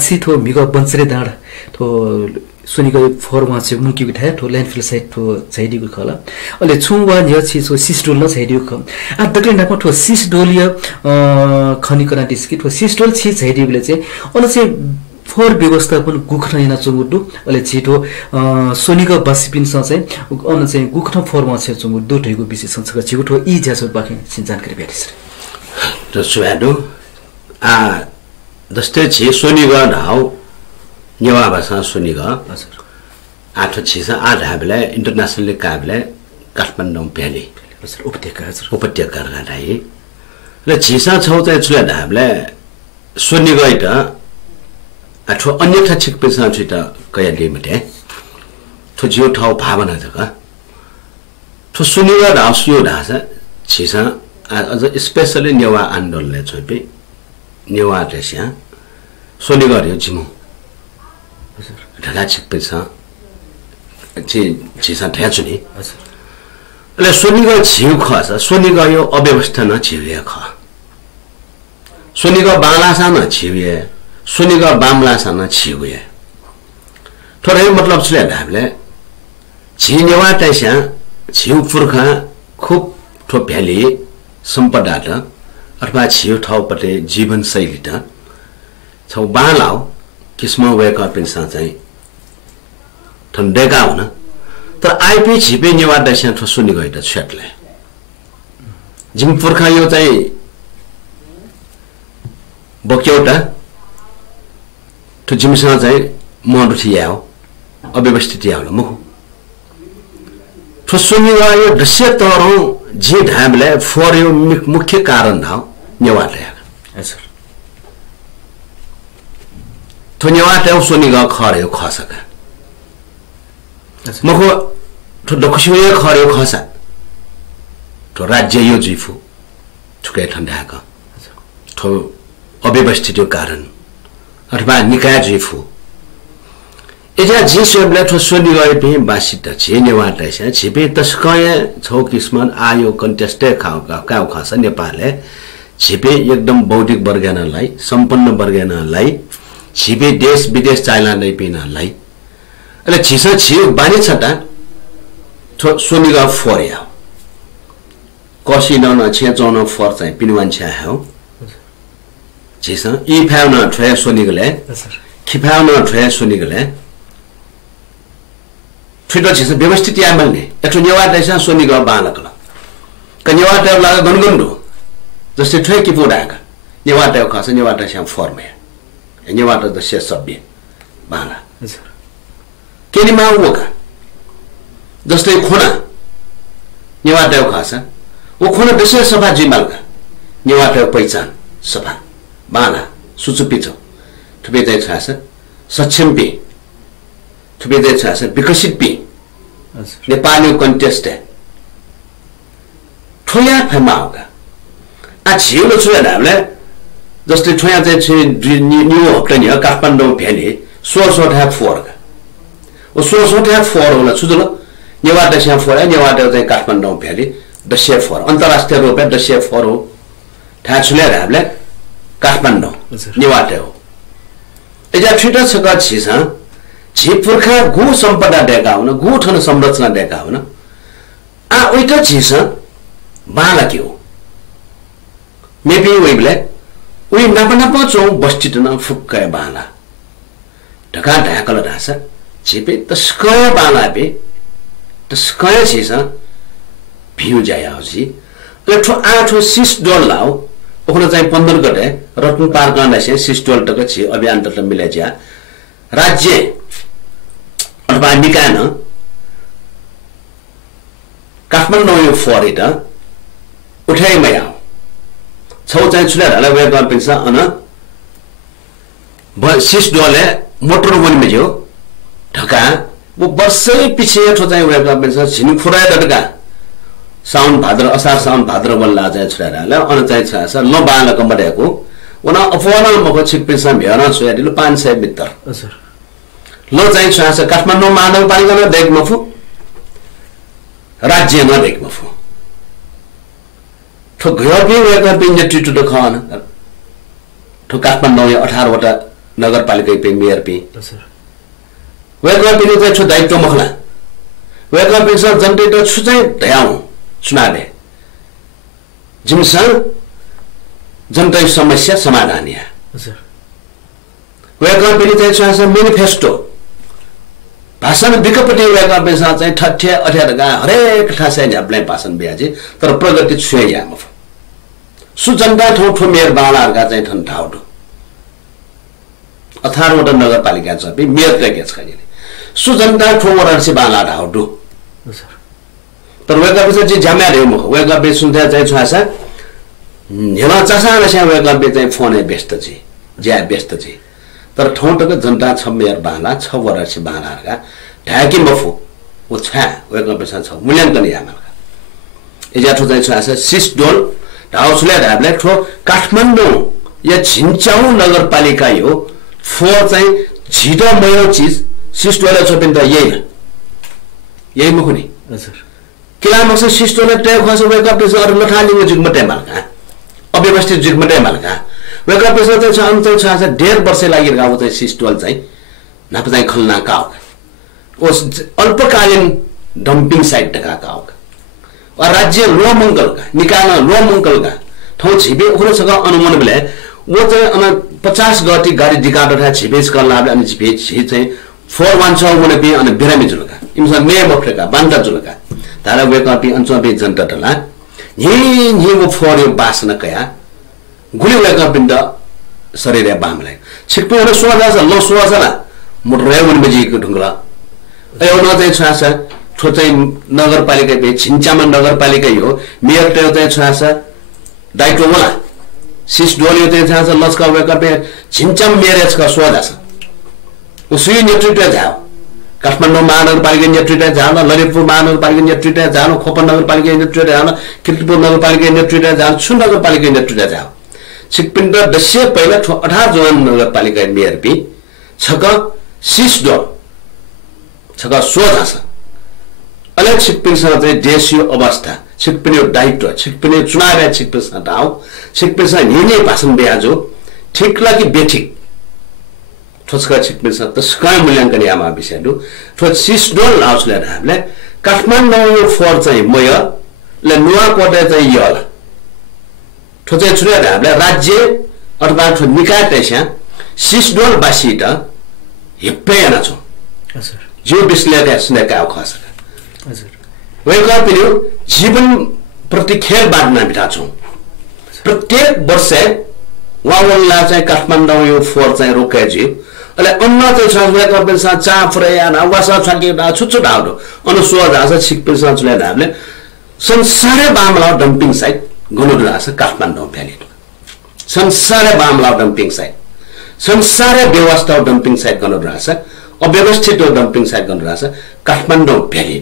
छिथो मिग बन्सरे दाड थो सोनिगय फोर मा छ मुकि बिठा ठो ल्यान्डफिल साइट ठो छैदिगु खला अले छुवा न्य छि सो सिस्टोल न छैदिगु ख आ दक्ले नाको ठो सिस्टोलिया खनिकना डिस्कि ठो सिस्टोल छि छैदिगुले चाहिँ अन चाहिँ फोर व्यवस्थापन गुखना याना चंगुडु अले छिटो सोनिग बासिपिन स चाहिँ अन चाहिँ गुखना फोरमा छ चंगुडु दुटैको विशेष संस्क छिटो इ ज्यासो बाकी छिन जानकारी भेटिस त सुहादु आ जस्तै छि सोनिग नाउ नेवा भाषा सोनिग हजुर आठ छिसा आठ हाबले इन्टरनेशनल काबले काठमाडौँ भ्याली हजुर उपत्यका राई ल छिसा छौ चाहिँ छुया हाबले सोनिग इत अथवा अन्यथा छिक पेसा छिटा कया लिमिटे थो जियो ठाउँ भावना जका थो सुनिगा रासियो ढासा छिसा अझ स्पेशली नेवा आन्दोलनले छोपे नेवा देशया सोनिगा रियो जिमु हजुर ढगा छिक पेसा छिसा ढ्याचुनी हजुर ले सोनिगा छिउ खसा सोनिगा यो अव्यवस्था न छिउया ख सोनिगा बालासा न छिउया सोनिगा बामला सन छिउए थोरै मतलब छले हामीले छिनेवा तैसा छिउ पुर्खा खुब ठो भ्याली सम्पदा त अथवा छिउ ठाउँपटे जीवन शैली त छौ बालाउ किस्म वेक अप इन्सा चाहिँ ठन्डेगा हुन तर आइपी छिपे नेवा तैसा ठो सुनि गइ त छटले जिम पुर्खा यो चाहिँ बक्यौटा तो जिमसँग चाहिँ मरुथि याओ अव्यवस्थित याओ ल मुखु तो सुनिगा यो दृश्य तरो जे ढामले फोर यो मुख्य कारण था नेवाले हजुर तो नेवाले सुनिगा खर्यो खसका मुखु तो दखसियो खर्यो खसा तो राज्य यो जिफु ठुकै ठण्डाका तो अव्यवस्थित कारण अथवा निकाय जिफु एजा जिसबले ठो सोनि गए पे बासित छे नेवाटा छ छिपे तस्कय छौ किस्मत आयो कन्टेस्ट काउ खास नेपालले छिपे एकदम बौद्धिक वर्गनालाई सम्पन्न वर्गनालाई छिपे देश विदेश चाइना नै पिनालाई अले छिसा छिउ बानी छटा ठो सोनि ग फोरिया कसिन न छे जन फोर चाहिँ पिनवान छ हो छिसा इ फाउन ट्रे सोनि गले खिफाउन ट्रे सोनि गले ठुलो छिस व्यवस्थित या मल्ने एठो नेवाटेसा सोनिग बालकल कन्यावाटे लाग गनगन्डो जस्तै ठै कि पुराका नेवाटे खस नेवाटे श्याम फर्मे नेवाटे द से सभ्य बाला हजुर केनी माउका जस्तै खोना नेवाटे खस ओ खोना दशे सभा जिमालका नेवाटे पहिचान सभा बाला सुचुपिचो थुबे चाहिँ छास सक्षम पे थुबे चाहिँ छास विकसित पे नेपाली कन्टेस्ट ठोया फमाउका आ छिउलो छुया हामीले जस्तै ठोया चाहिँ न्यू हप्ता नि काठमाडौँ भ्याली 1604 का ओ 1604 होला छुदलो नेवाटा स्या फोर नेवाटा चाहिँ काठमाडौँ भ्याली दशे फोर अन्तर्राष्ट्रिय रूपमा दशे फोर हो थाहा छुले हामीले काठमाडौँ नेवाटा हो एजा छिटो छका छिस झिपुर्खा गु सम्पदा डेका हुन गु ठन संरचना डेका हुन आ उइटा छिस बाला के हो मेबी वेबले उइ नपनपो चौ बस्टिट न फुक्कै बाला ढका ढाकल रास छिपे तस्कय बाला बे तस्कय छिस भिउ जायाउसी लेठो आठो सिस डोल लाउ ओखन चाहिँ 15 गते रत्न पार्क गर्नसे सिस डोल टक छि अभियान त मिलेज्या राज्य अथवा निकाय काठमाडौँ यो फोरिट उठाइ मया छौ चाहिँ छुलेर वे गर्पिन्छ अन सिस डोले मोटर वन में जो ढका वो वर्षै पछि ठो चाहिँ वे गर्पिन्छ छिनि फुराय ढका साउन भाद्र असार साउन भाद्र बल्ला चाहिँ छुलेर अन चाहिँ छ ल बाला कमडेको उना अफवाना मको छिपिन्छ भेना सोयादिलो 500 मिटर हजुर ल चाहिँ छ काठमाडौँ महानगरपालिका न देख मफु राज्य न देख मफु ठो घरपे वेका पिन्ने टिटु त खान ठो काठमाडौँ 18 वटा नगरपालिका पे मेयर पे हजुर वेका पिने चाहिँ छ दायित्व मखला वेका पिन्छ जनते त छु चाहिँ ध्याउ चुनावे जिमसा जनता समस्या समाधान या हजुर वेका पिने चाहिँ छ म्यानिफेस्टो भाषण विकपति वेका पिन्छ चाहिँ ठठ्या अठ्यारगा हरेक ठासे झ्याप्लै भाषण बियाजी तर प्रगति छुए या मफ सुजनता ठौ ठो मेयर बालाहरुका चाहिँ ठन ठाउटो 18 वटा नगरपालिका छ बे मेयर ट्रेके छ नि सुजनता ठो वरासी बाला ठाउटो हजुर तर वेका पिन्छ चाहिँ झ्याम्या रे म वेका बे सुन्था चाहिँ छासा हेला चासा नसा वेका बे चाहिँ फोनै व्यस्त छ ज्या व्यस्त छ तर ठौटको जनता छ मेयर बाला 6 वरासी बालाहरुका ढाकी मफु ओ छा वेका पिन्छ छ मूल्याङ्कन यामलका एजा ठो चाहिँ छासा सिस डोल ढाउसले ढाबले ठो काठमाडौँ या छिन्चाउ नगरपालिका यो फोर चाहिँ झिटो मयो चीज सिस्टोले छोपिन त यही मुखुनी हजुर किला मस सिस्टोले टे खस वेका पिस अरु लठालिङ जुगमटे मालका अव्यवस्थित जुगमटे मालका वेका पिस चाहिँ छ अन्त छ 1.5 वर्ष लागि गाउँ चाहिँ सिस्टोल चाहिँ नाप चाहिँ खलना काउ ओस अल्पकालीन डम्पिङ साइट टका काउ और राज्य लो मंगल का निकाल लो मंगल का ठौ छिबे ओखरो सका अनुमान बेले वो चाहिँ 50 गति गाडी दिकाडो था छिबेस का लाभ अनि छिबे छि चाहिँ 416 भने बे अनि बिरामी जुलका इमसा मे बफ्रेका बान्दा जुलका तारा वे कपि अञ्चल बे जनता टला नि वो फोर्यो बासना कया गुली वे कपिन्द शरीर बामले छिक्पे हो सोजा ल सोजा मुर्रे वन बजी को ढुंगला ए न चाहिँ छासा ठो चाहिँ नगरपालिका बे छिन्चामा नगरपालिका हो मेयर टे चाहिँ छासा दाइटो होला सिस डोलियो चाहिँ छासा लस्का वेका बे छिन्चाम मेरेज का सोजा छ उसुई नेतृत्व जाओ काठमाडौँ महानगरपालिका नेतृत्व जान ललितपुर महानगरपालिका नेतृत्व जान खोपन नगरपालिका नेतृत्व जान किर्तिपुर नगरपालिका नेतृत्व जान छु नगरपालिका नेतृत्व जाओ छिकपिन्द दशे पहिला 18 जवान नगरपालिका मेयर बे छक सिस डोल छक सोजा छ अलग छिकपिनसँग चाहिँ देशीय अवस्था छिकपिने दायित्व छिकपिने चुनाव छिकपिनसँग दाउ छिकपिनसँग हिँड्ने भाषण ब्याजो ठिक लागि बेठिक ठोसका छिकपिनसँग तस्कै मूल्याङ्कन यामा विषयहरू ठो सिस डोल लाउसले हामीले काठमाडौँ फोर चाहिँ मय ले नुवाकोटे चाहिँ यला ठो चाहिँ छुरे हामीले राज्य अथवा ठो निकाय त्यसमा सिस डोल बासी त हिप्पे न छ हजुर जो विश्लेषण सुनेका खस हजुर वेका पनि जीवन प्रति खेल बाँड्न बिटा छौं प्रत्येक वर्ष वावनला चाहिँ काठमाडौँ यो फोर चाहिँ रोकेजी अले अन्ना चाहिँ संस्कृत पेसा चा फ्रेया ना वासा छके ना छुछु डाउडो अनु सो जासा छिक पेसा चले नाले संसारै बामला डम्पिङ साइट गनुडा छ काठमाडौँ भ्याली संसारै बामला डम्पिङ साइट संसारै व्यवस्था डम्पिङ साइट गनुडा छ अव्यवस्थित डम्पिङ साइट गनुडा छ काठमाडौँ भ्याली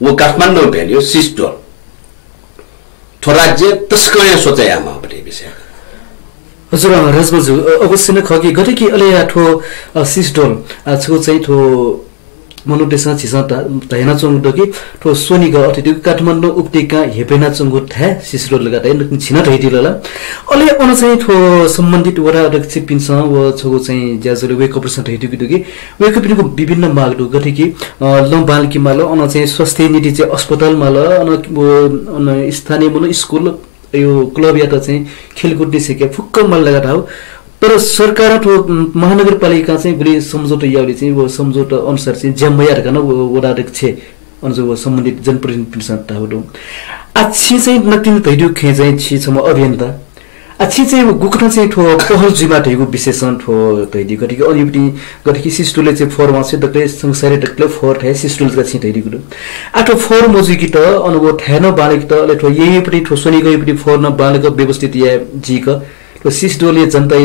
वो काठमाडौँ भ्याली सिस्टोल थो राज्य तस्कय सोचयामा पनि विषय हजुर राजबाजु अवश्य नै खगी गरे कि अले आठो सिस्टोल छौ चाहिँ थो मनुटेसा छिसा तहेना चंगु कि थो सोनिगा अतिथि काठमाडौँ उपत्यका हेपेना चंगु था सिस्टोल लगाते छिना रहिदिला अले अन चाहिँ थो सम्बन्धित वडा अध्यक्ष पिन्सा व छगु चाहिँ ज्याजुले वेक अप रहिदिगु कि वेक अप विभिन्न मागदु गथे कि लम्बाल कि मालो अन चाहिँ स्वास्थ्य नीति चाहिँ अस्पताल मालो अन स्थानीय मनो स्कुल यो क्लब या त चाहिँ खेलकुद निसेके फुक्क मल लगाता हो तर सरकार ठो महानगरपालिका चाहिँ बुले सम्झौता यावले चाहिँ वो सम्झौता अनुसार चाहिँ ज्यामया रकन वडा अध्यक्ष अनु वो सम्बन्धित जनप्रतिनिधि संस्था हो अच्छी चाहिँ नकिन तैदु खे चाहिँ छि छम अभियन्ता अच्छी चाहिँ गुखना चाहिँ ठो पहल जिमा थेगु विशेषण ठो तैदि गटिक अलिबटी गटिक सिस्टुले चाहिँ फरमा चाहिँ दक्ले संसारै दक्ले फर थे सिस्टुल का चाहिँ तैदि गुडु आठो फर मोजुकी त अनुभव थेन बालेक त अले ठो यही पनि ठो सोनी गई पनि फर न बालेक व्यवस्थित या जीक तो सिस्टोले जनता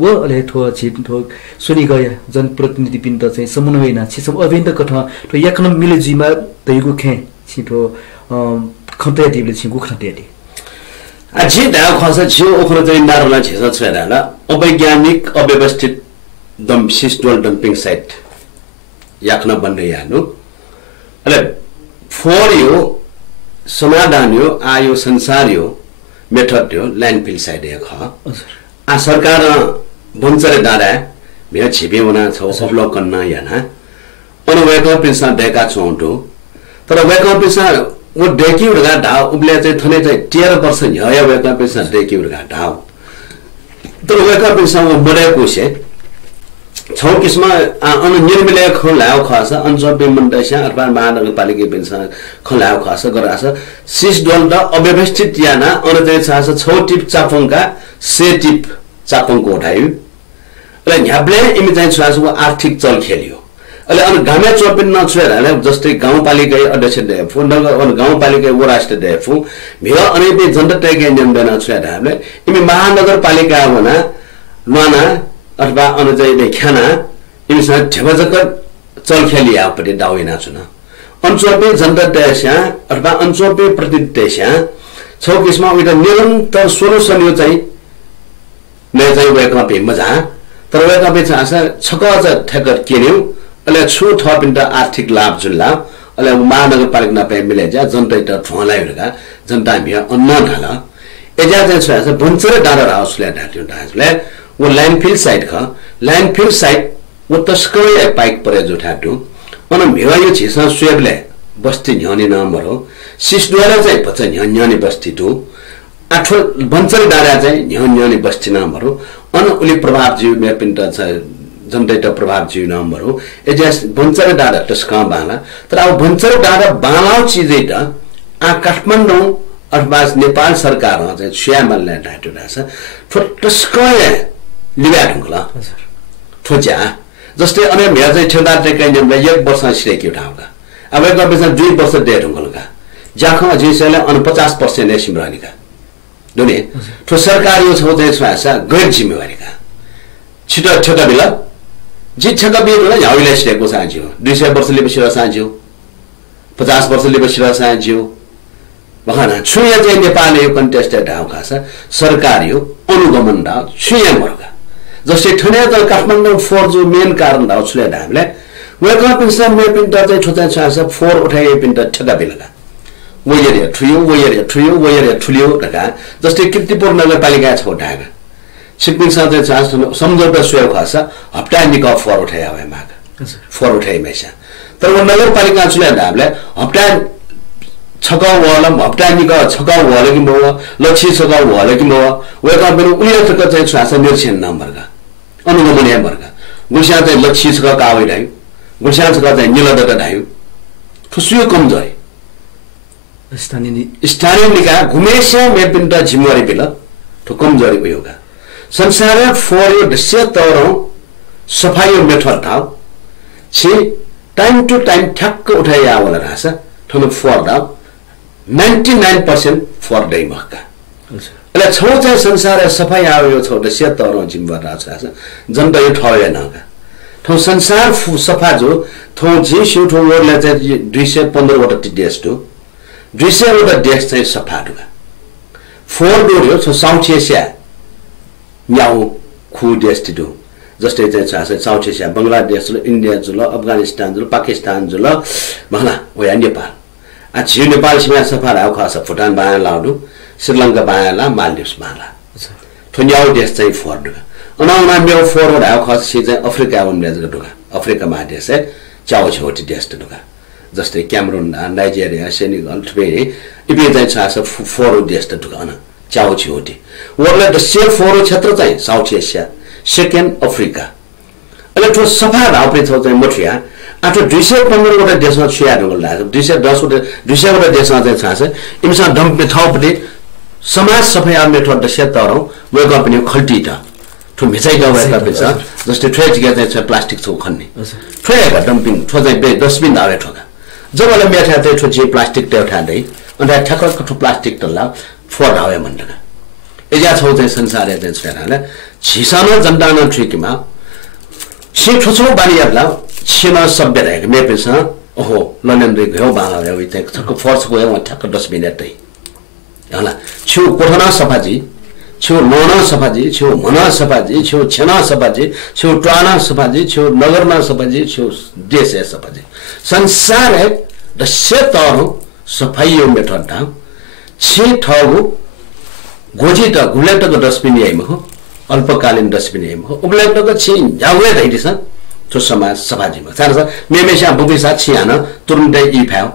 वो अले ठो छि ठो सोनी गया जनप्रतिनिधि पिन त चाहिँ समन्वय ना छि सम अभियन्ता कथा तो यकन मिले जिमा तैगु खे छि ठो खतया दिले छि गुखना दिले अझै दाउ खस छियो ओखरो चाहिँ नारला छेसा छेराला अवैज्ञानिक अव्यवस्थित दम सिस्टोल डम्पिङ साइट याक्न बन्ने यानु अले फोर यो समाधान यो आयो संसार यो मेथड यो ल्यान्डफिल साइड यो ख आ सरकार बन्चरे दारा भ्या छिबे हुना छ अवलोकन न याना अनुभवको पिसा देखा छौटो तर वेको पिसा वो डेकी उर्गा ढाव उबले चाहिँ थने चाहिँ 13% हया वेका पिसा डेकी उर्गा ढाव तर वेका पिसा वो मरेको छे छौ किस्म अनु निर्मिले खलाउ खास अनजबे मण्डसा अथवा महानगरपालिका पिसा खलाउ खास गरास सिस्डोल द अव्यवस्थित याना अनु चाहिँ छास छौ टिप चाफङका से टिप चाफङको उठायो र न्याब्ले इमि चाहिँ छास वो आर्थिक चल खेलियो अले अन गामे चोपिन न छुरा जस्तै गाउँपालिका अध्यक्ष देफु नगर गाउँपालिका वराष्ट देफु मियो अनि बे जनता टेके नियम देना छुरा हामीले इमि महानगरपालिका वना लना अथवा अनुजयले खाना इमि स ठेबजक चल खेली आपटे दाविना छुना अनचोपे जनता देशा अथवा अनचोपे प्रतिदेशा छौ किस्म उइदा निरन्तर सोलुसन यो चाहिँ ने चाहिँ वेका पे मजा तर वेका पे छ छकज ठेकर केन्यौ अले छु थपिन्ट आर्थिक लाभ जुल्ला अले महानगरपालिका पे मिले जा जनता त ठोलाई रका जनता मिया अन्न ढाला एजा चाहिँ छ बन्चरे डारा हाउसले ढाट्यो डासले वो ल्यान्डफिल साइट ख ल्यान्डफिल साइट वो तस्करै पाइक परे जुठाटु अन मिया यो छिसा स्वेबले बस्ती न्यानी नम्बर हो सिसद्वारा चाहिँ पछ न्यानी बस्ती टु आठो बन्चरे डारा चाहिँ न्यानी बस्ती नम्बर हो अन उले प्रभाव जीव मे पिन्ट छ जनता त प्रभाव जीव नम्बर हो एजस बन्चरे डाँडा टस्का बाला तर अब बन्चरे डाँडा बालाउ चिजै त आ काठमाडौँ अथवा नेपाल सरकार चाहिँ स्यामलले ढाटुरा छ टस्कय लिया ढुङ्ला ठोज्या जस्तै अनि मेरा चाहिँ ठेदार टेकै नियमले 1 वर्ष सिरेकी उठाउका अब एक वर्ष 2 वर्ष दे ढुङ्गलका जाखा जिसले अनि 50% ने सिमरानीका दुने ठो सरकार यो छ चाहिँ स्वासा गैर जिम्मेवारीका छिटो ठेका बिला जी ठेका बिला याउले सिरेको साँझ्यो 200 वर्षले बसिरा साँझ्यो 50 वर्षले बसिरा साँझ्यो वहाना छुया चाहिँ नेपालले यो कन्टेस्टेड हाउ खास सरकार यो अनुगमन दा छुया मर्का जस्तै ठने त काठमाडौँ फोर जो मेन कारण दा छुले हामीले वेका पिसा मे पिन्टा चाहिँ ठोचा छास फोर उठाए पिन्टा ठेका बिलका वयरे ठुयो ठुलियो रका जस्तै किर्तिपुर नगरपालिका छ उठाएका सिक्किम साथै छास सम्झौता सुयो खास हप्ता निका फोर उठाए भए माग फोर उठाए मैसा तर वो नगरपालिका छुले हामीले हप्ता छकाउ वाला हप्ता निका छकाउ वाला कि मो लक्षी छकाउ वाला कि मो वेका बिनु उले तक चाहिँ छास निर्छन नम्बरका अनुगमन नम्बरका गुसा चाहिँ लक्षी छका कावै राई गुलशान का चाहिँ निलदका धायु ठुसुयो कमजोरी स्थानीय निकाय घुमेस्या मेपिन्ट जिम्मेवारी बिल ठो कमजोरी को योगा संसार फोर यो दस्य तौरों सफाई यो मेथड था छि टाइम टू टाइम ठ्याक्क उठाइ आवला रासा ठनो फोर दा 99% फोर डे मक्का એટલે छौ चाहिँ संसार सफाई आयो छौ दस्य तौरों जिम्मेवार रासा जनता यो ठयो नका ठौ संसार सफा जो थौ जे शु ठौ वरले चाहिँ 215 वटा टिडिएस टु 200 वटा देश चाहिँ सफा दुगा फोर डोर्यो छ साउथ एसिया न्याउ खु देश तिदु जस्तै चाहिँ साउथ एसिया बंगलादेश ल इन्डिया जुल अफगानिस्तान जुल पाकिस्तान जुल महला ओया नेपाल आ छि नेपाल सीमा सफा राउ खास भुटान बाया लाउदु श्रीलंका बाया ला मालदिव्स बाला थो न्याउ देश चाहिँ फोर दुगा अनाउना मेउ फोर राउ खास छि चाहिँ अफ्रिका वन मेज दुगा अफ्रिका महादेश है चाउ छोटी देश दुगा जस्तै क्यामरून नाइजेरिया सेनेगल थुबे इबे चाहिँ छ फोर देश दुगा न चाउ छोटी वरले द सेल फोर क्षेत्र चाहिँ साउथ एसिया सेकेन्ड अफ्रिका अहिले ठो सफा राउ पे छ चाहिँ मठिया आठो 215 वटा देशमा छुया ढंगल ला 210 वटा 200 वटा देशमा चाहिँ छ इमसा डम्पे थाउपले समाज सफाई मेथड द सेतरौ वे कम्पनी खल्टी त ठो मिचाइ गएका पेसा जस्तै ट्रेज गे चाहिँ प्लास्टिक छौ खन्ने ट्रेगा डम्पिङ ठो चाहिँ बे डस्टबिन आवे ठोका जबले मेठा चाहिँ ठो जे प्लास्टिक ते उठादै अनि ठक्क ठो प्लास्टिक त ला फोर हावे मण्डका एजा छौ चाहिँ संसार चाहिँ छेराले छिसानो जनतान ट्रिकमा छि ठोछो बालियाला छिना सभ्य रहेको मेपेसा ओहो लन्डन रे गयो बाला रे उइ चाहिँ ठक्क फोर्स गयो ठक्क डस्टबिन एतै होला छु कोठना सफाजी छु नोना सफाजी छु मना सफाजी छु छना सफाजी छु ट्राना सफाजी छु नगरमा सफाजी छु देश है सफाजी संसार है द सेतरो सफाई यो मेथड दा छि ठगु गोजी त गुलेट को डस्टबिन याइम हो अल्पकालीन डस्टबिन याइम हो उगलेट को छि जाउले दैदिस तो समाज सफाजी म सारा मेमेसा बुबिसा छियान तुरुन्दै इ फाउ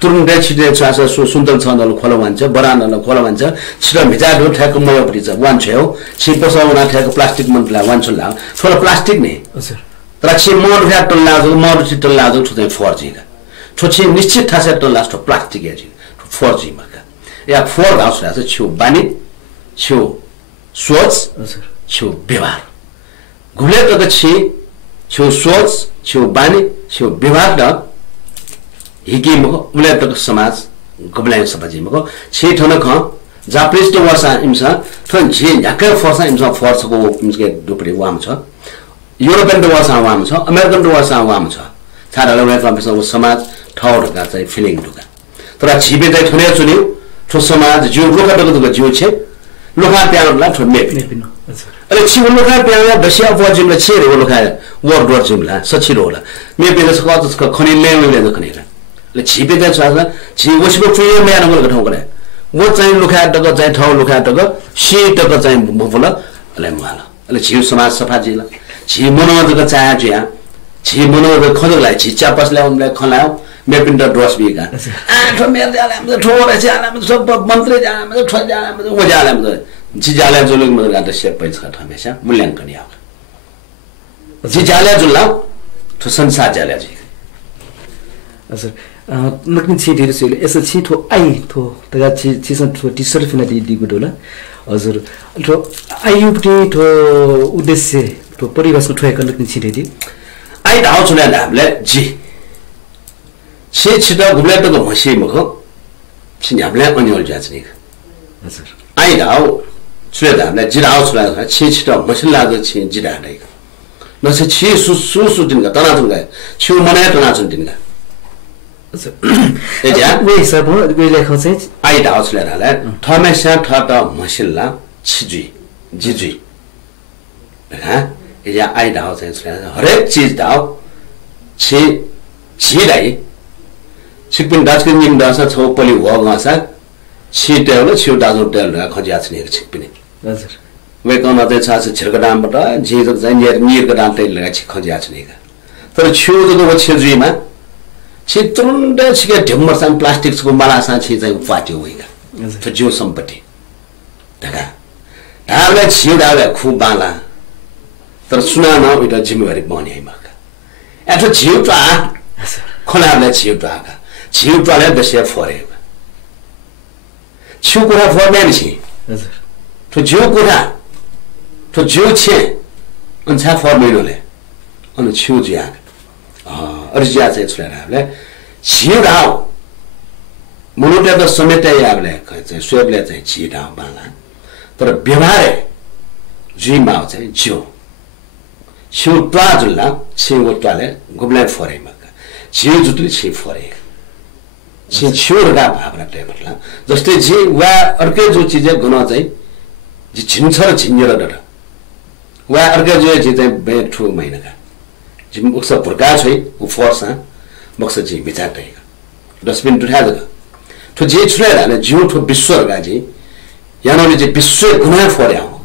तुरुन्दै छिटे छास सुन्दर छनल खोला भन्छ बरानल खोला भन्छ छिटो भिजाडो ठ्याक मयो परि छ वान छ्यो छिपोसौना ठ्याक प्लास्टिक मन्टला वान छला थोडा प्लास्टिक ने हजुर तर छि मोड फ्याट लाजो मोड छिट लाजो छ चाहिँ फोर्जी का छोछि निश्चित थासे त लास्ट प्लास्टिक या फोर्जी मका या फोर हाउस छ छु बानी छु सोच हजुर छु व्यवहार गुले त छि छु सोच छु बानी छु व्यवहार द हिकी मको उले त समाज गबलाय समाजि मको छि ठन ख जापानिज तो वासा इमसा थन जे याका फोर्सा इमसा फोर्स को इमसके दुपरे वाम छ युरोपियन तो वासा वाम छ अमेरिकन तो वासा वाम छ थारा लवे कम्पिसन समाज ठौरका चाहिँ फिलिङ दुका तर छिबे चाहिँ ठने चुन्यो ठो समाज जो लोका दगदग जो छे लोका प्यारोला ठो मेपिन अरे छिबो लोका प्यारो दसिया बजिमले छेरे लोका वर्ड वर्ड जिमला सचिरो होला मेपिन सको खनि लेले द खनिला ले छिबे चाहिँ छ छि वसको फ्री म्यान गल गठौ गरे वो चाहिँ लोका दग चाहिँ ठौ लोका दग सी दग चाहिँ भोला ले माला ले छि समाज सफा जिला छि मनो दग चाया जिया छि मनो दग खदलाई छि चापसले उनले खलाउ मेपिन द ड्रस बिगा आ ठो मेर जाला म ठो रे जाला म सब मन्त्री जाला म ठो जाला म वो जाला म जी जाला जुलुङ म गात सेप पैछ खट हमेशा मूल्यांकन याव जी जाला जुला ठो संसार जाला जी हजुर नकिन छिटेर सेले यसो छिटो आई थो तगा छिसन थो टिसर फिना दि गुडोला हजुर थो आयुपटी थो उद्देश्य थो परिभाषा ठोयक नकिन छिटे दि आई दाउ छुले हामीले जी छे छिटा गुले त मसी मखो छिन हामीले अन्यल जाचनी हजुर आई दाउ छुले हामीले जिराउ छुले छे छिटा मसिन लाग्यो छि जिरा दै नसे छि सु दिनका तना जुगा छु मनाय तना जुन दिनका एजा वे सब वे लेख चाहिँ आई दाउ छुले हाले थमेसा थत मसिनला छिजी जिजी हा एजा आई दाउ चाहिँ छुले हरेक चीज दाउ छि छिलाई छिपिन दाजकिन निम दासा छौ पलि वगासा छिटेल छिउ दाजो टेल खजिया छने छिपिने हजुर वे कन त छ छिरकडामबाट झिजक चाहिँ निरकडाम टेल लगा छि खजिया छने तर छिउ दको छिजुइमा छित्रुन्ड छिके ढिम्मर सान प्लास्टिक को मालासा छि चाहिँ पाट्यो वइगा त जिउ सम्पत्ति ढका ढाले छिउ ढाले खु बाला तर सुनामा उइटा जिम्मेवारी बन्याइमा एठो झिउटा खोलाले झिउटाका झिउटाले बसे फोरे छिउकुरा फोर्ने नि हजुर तो झिउकुरा तो झिउ छे अन्सा फोर्मेलोले अनि छिउ जिया अर्जिया चाहिँ छोराले झिउडाउ मुनुटे त समेतै आबले चाहिँ स्वेबले चाहिँ झिउडाउ बाला तर व्यवहार जिमा चाहिँ झिउ छिउ ट्वाजुल्ला छिउ ट्वाले गुब्ले फोरे मका झिउ जुतली छि फोरे छि छिउरगा भावना टेबलला जस्तै झि वा अर्कै जो चीज गुना चाहिँ जि छिन्छ र छिन्नेर डट वा अर्कै जो चीज चाहिँ बे ठु महिनाका जि मुक्स पुरका छै उ फोर्सा मक्स जि विचार तै डस्टबिन टुठा जग ठु जे छुले र जिउ ठु विश्वरगा जि यानले जि विश्व गुना फोरे आउ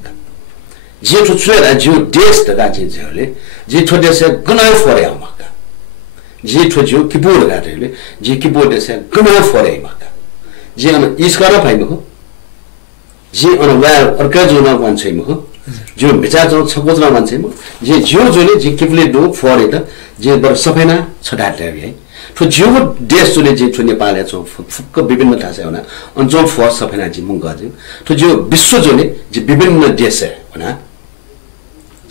जे ठु छुले र जिउ देश तगा जि जले जे ठु देश गुना फोरे आउ मका जे ठु जिउ किबोड गाले जे किबोड देश गुना फोरे मका जे अन इसकर फाइमको जे अन वा अर्कै जो न भन्छै मको जो विचार जो छकोजना मान्छे म जे जिउ जोले जे किबले दो फोरे त जे बर सफैना छडाटे है ठु जिउ देश जोले जे ठु नेपाल छ फुक्क विभिन्न ठासे हुना अन जो फोर सफैना जि मुंग गजे ठु जिउ विश्व जोले जे विभिन्न देश हुना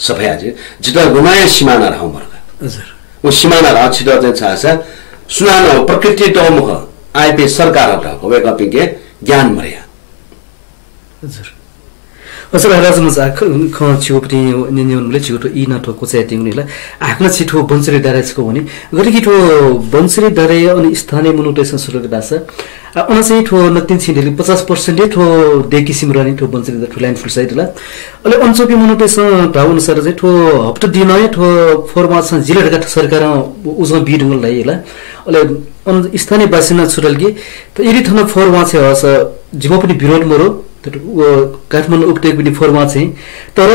सफै आज जिता गुनाय सीमाना रहौ मर्का हजुर ओ सीमाना रह छिटो चाहिँ छासा सुनान प्रकृति त मुख आइपी सरकार त होवे कपिके ज्ञान मर्या हजुर असर राजमा जाख ख छिउपटी निनिउनले छिउटो इ न ठोको चाहिँ तिङनीला आक्न छिटो बन्सरी डारेसको भने गरी ठो बन्सरी डारे अनि स्थानीय मुनुटेसन सुरु दासा अन चाहिँ ठो नतिन छिनेले 50% ठो देखि सिमरानी ठो बन्सरी द ठुलाइन फुल साइडला अले अनचोपी मुनुटेसन भाव अनुसार चाहिँ ठो हप्ता दिनय ठो फर्मासन जिल्लाका सरकार उजमा बिडुङ लाइला अले स्थानीय बासिन्दा छुटलगी त यदि थन फर्मा चाहिँ हस जिम पनि विरोध मरो काठमाडौँ उपटेक पनि फर्मा चाहिँ तर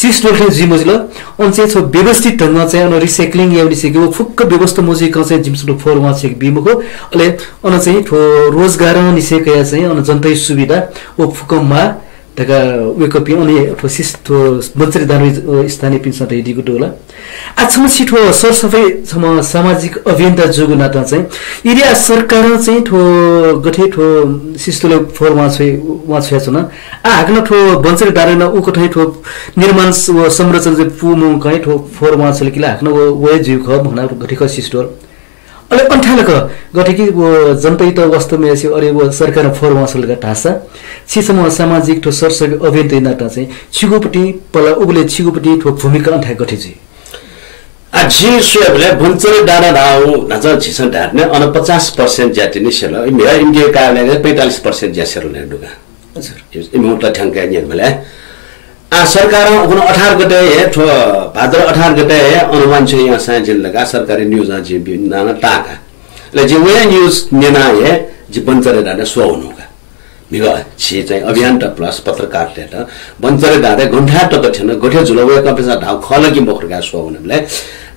सिक्स डोल्फिन जिमोजिल अन चाहिँ छ व्यवस्थित ढङ्गमा चाहिँ अन रिसाइक्लिङ याउनी सिकेको फुक्क व्यवस्था मोजिक चाहिँ जिमसुलो फर्मा चाहिँ बिमुको अले अन चाहिँ ठो रोजगार निसेकया चाहिँ अन जनता सुविधा ओ फुकममा तका वेकअप अनि सिस ठो बन्चरी दानु स्थानीय पिन्सन रेडीको डोला आछम छिठो सरसफाई छम सामाजिक अभियन्ता जोगु नाता चाहिँ एरिया सरकार चाहिँ ठो गठे ठो सिस्तोले फर्मा चाहिँ वा छ न आ हाक्न ठो बन्चरी दारेन उको ठै ठो निर्माण संरचना चाहिँ पुमु कहीं ठो फर्मा छ किला हाक्न वे जिउ ख भना गठे ख सिस्टोर अले अन्ठालक गठे कि जनता त वास्तवमा यसो अरे वो सरकार फर्मा छलका ढासा छिसम सामाजिक ठो सरसफाई अभियन्ता नाता चाहिँ छिगोपटी पला उगले छिगोपटी ठो भूमिका अन्ठा गठे जी जी सुबले बन्चरी डाँडा राउ नज झिसन ढाट्ने अन 50% ज्याति नि सेल मेरा इन्डिया काले 45% ज्यासेर ने दुगा हजुर इमोट ठंका नि भले आ सरकार उन 18 गते ठो भाद्र 18 गते अनुमान छ यहाँ साइन जिल्लाका सरकारी न्यूज आ जी नाना टाका ले जे वे न्यूज नेना हे जी बन्चरी डाँडा सोउनुका बिगा छि चाहिँ अभियान त प्लस पत्रकारले त बन्चरी डाँडा घण्टा टक थिएन गठे जुलवे कपेसा ढाउ खलकी बखरका सोउनुले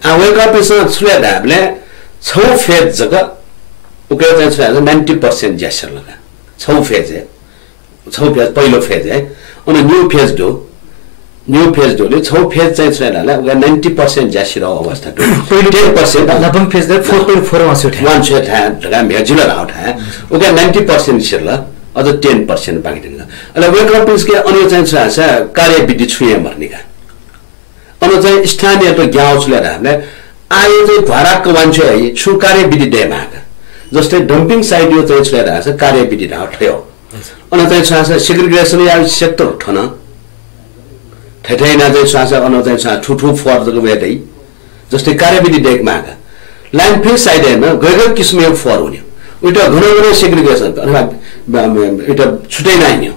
आ वे कपेसा छुले ढाबले छौ फेज जगा उके चाहिँ 90% ज्यासर लगा छौ फेज पहिलो फेज है अनि न्यू फेज दोले छौ फेज चाहिँ छुले उके 90% ज्यासर अवस्था पहिलो 10% लबम फेज द 4.4 मा छ वान छ था ढगा मेजुला आउट है उके 90% छिरला अझ 10% बाँकी दिन अहिले वे कम्पनीज के अन्य चाहिँ छ कार्यविधि छुए मर्नेका अनि चाहिँ स्थानीय त गाउँ छुले हामीले आए चाहिँ भराको मान्छे है छु कार्यविधि डेमाका जस्तै डम्पिङ साइड यो चाहिँ छुले छ कार्यविधि ढाउ ठ्यो अनि चाहिँ छ सेग्रिगेसन या सेक्टर ठन ठैठैना चाहिँ छ अनि चाहिँ छ ठुठु फर्दको वेदै जस्तै कार्यविधि डेकमाका ल्यान्डफिल साइड हैन गएर किसिमको फर हुने उटा घन सेग्रिगेसन अथवा उटा छुटै नै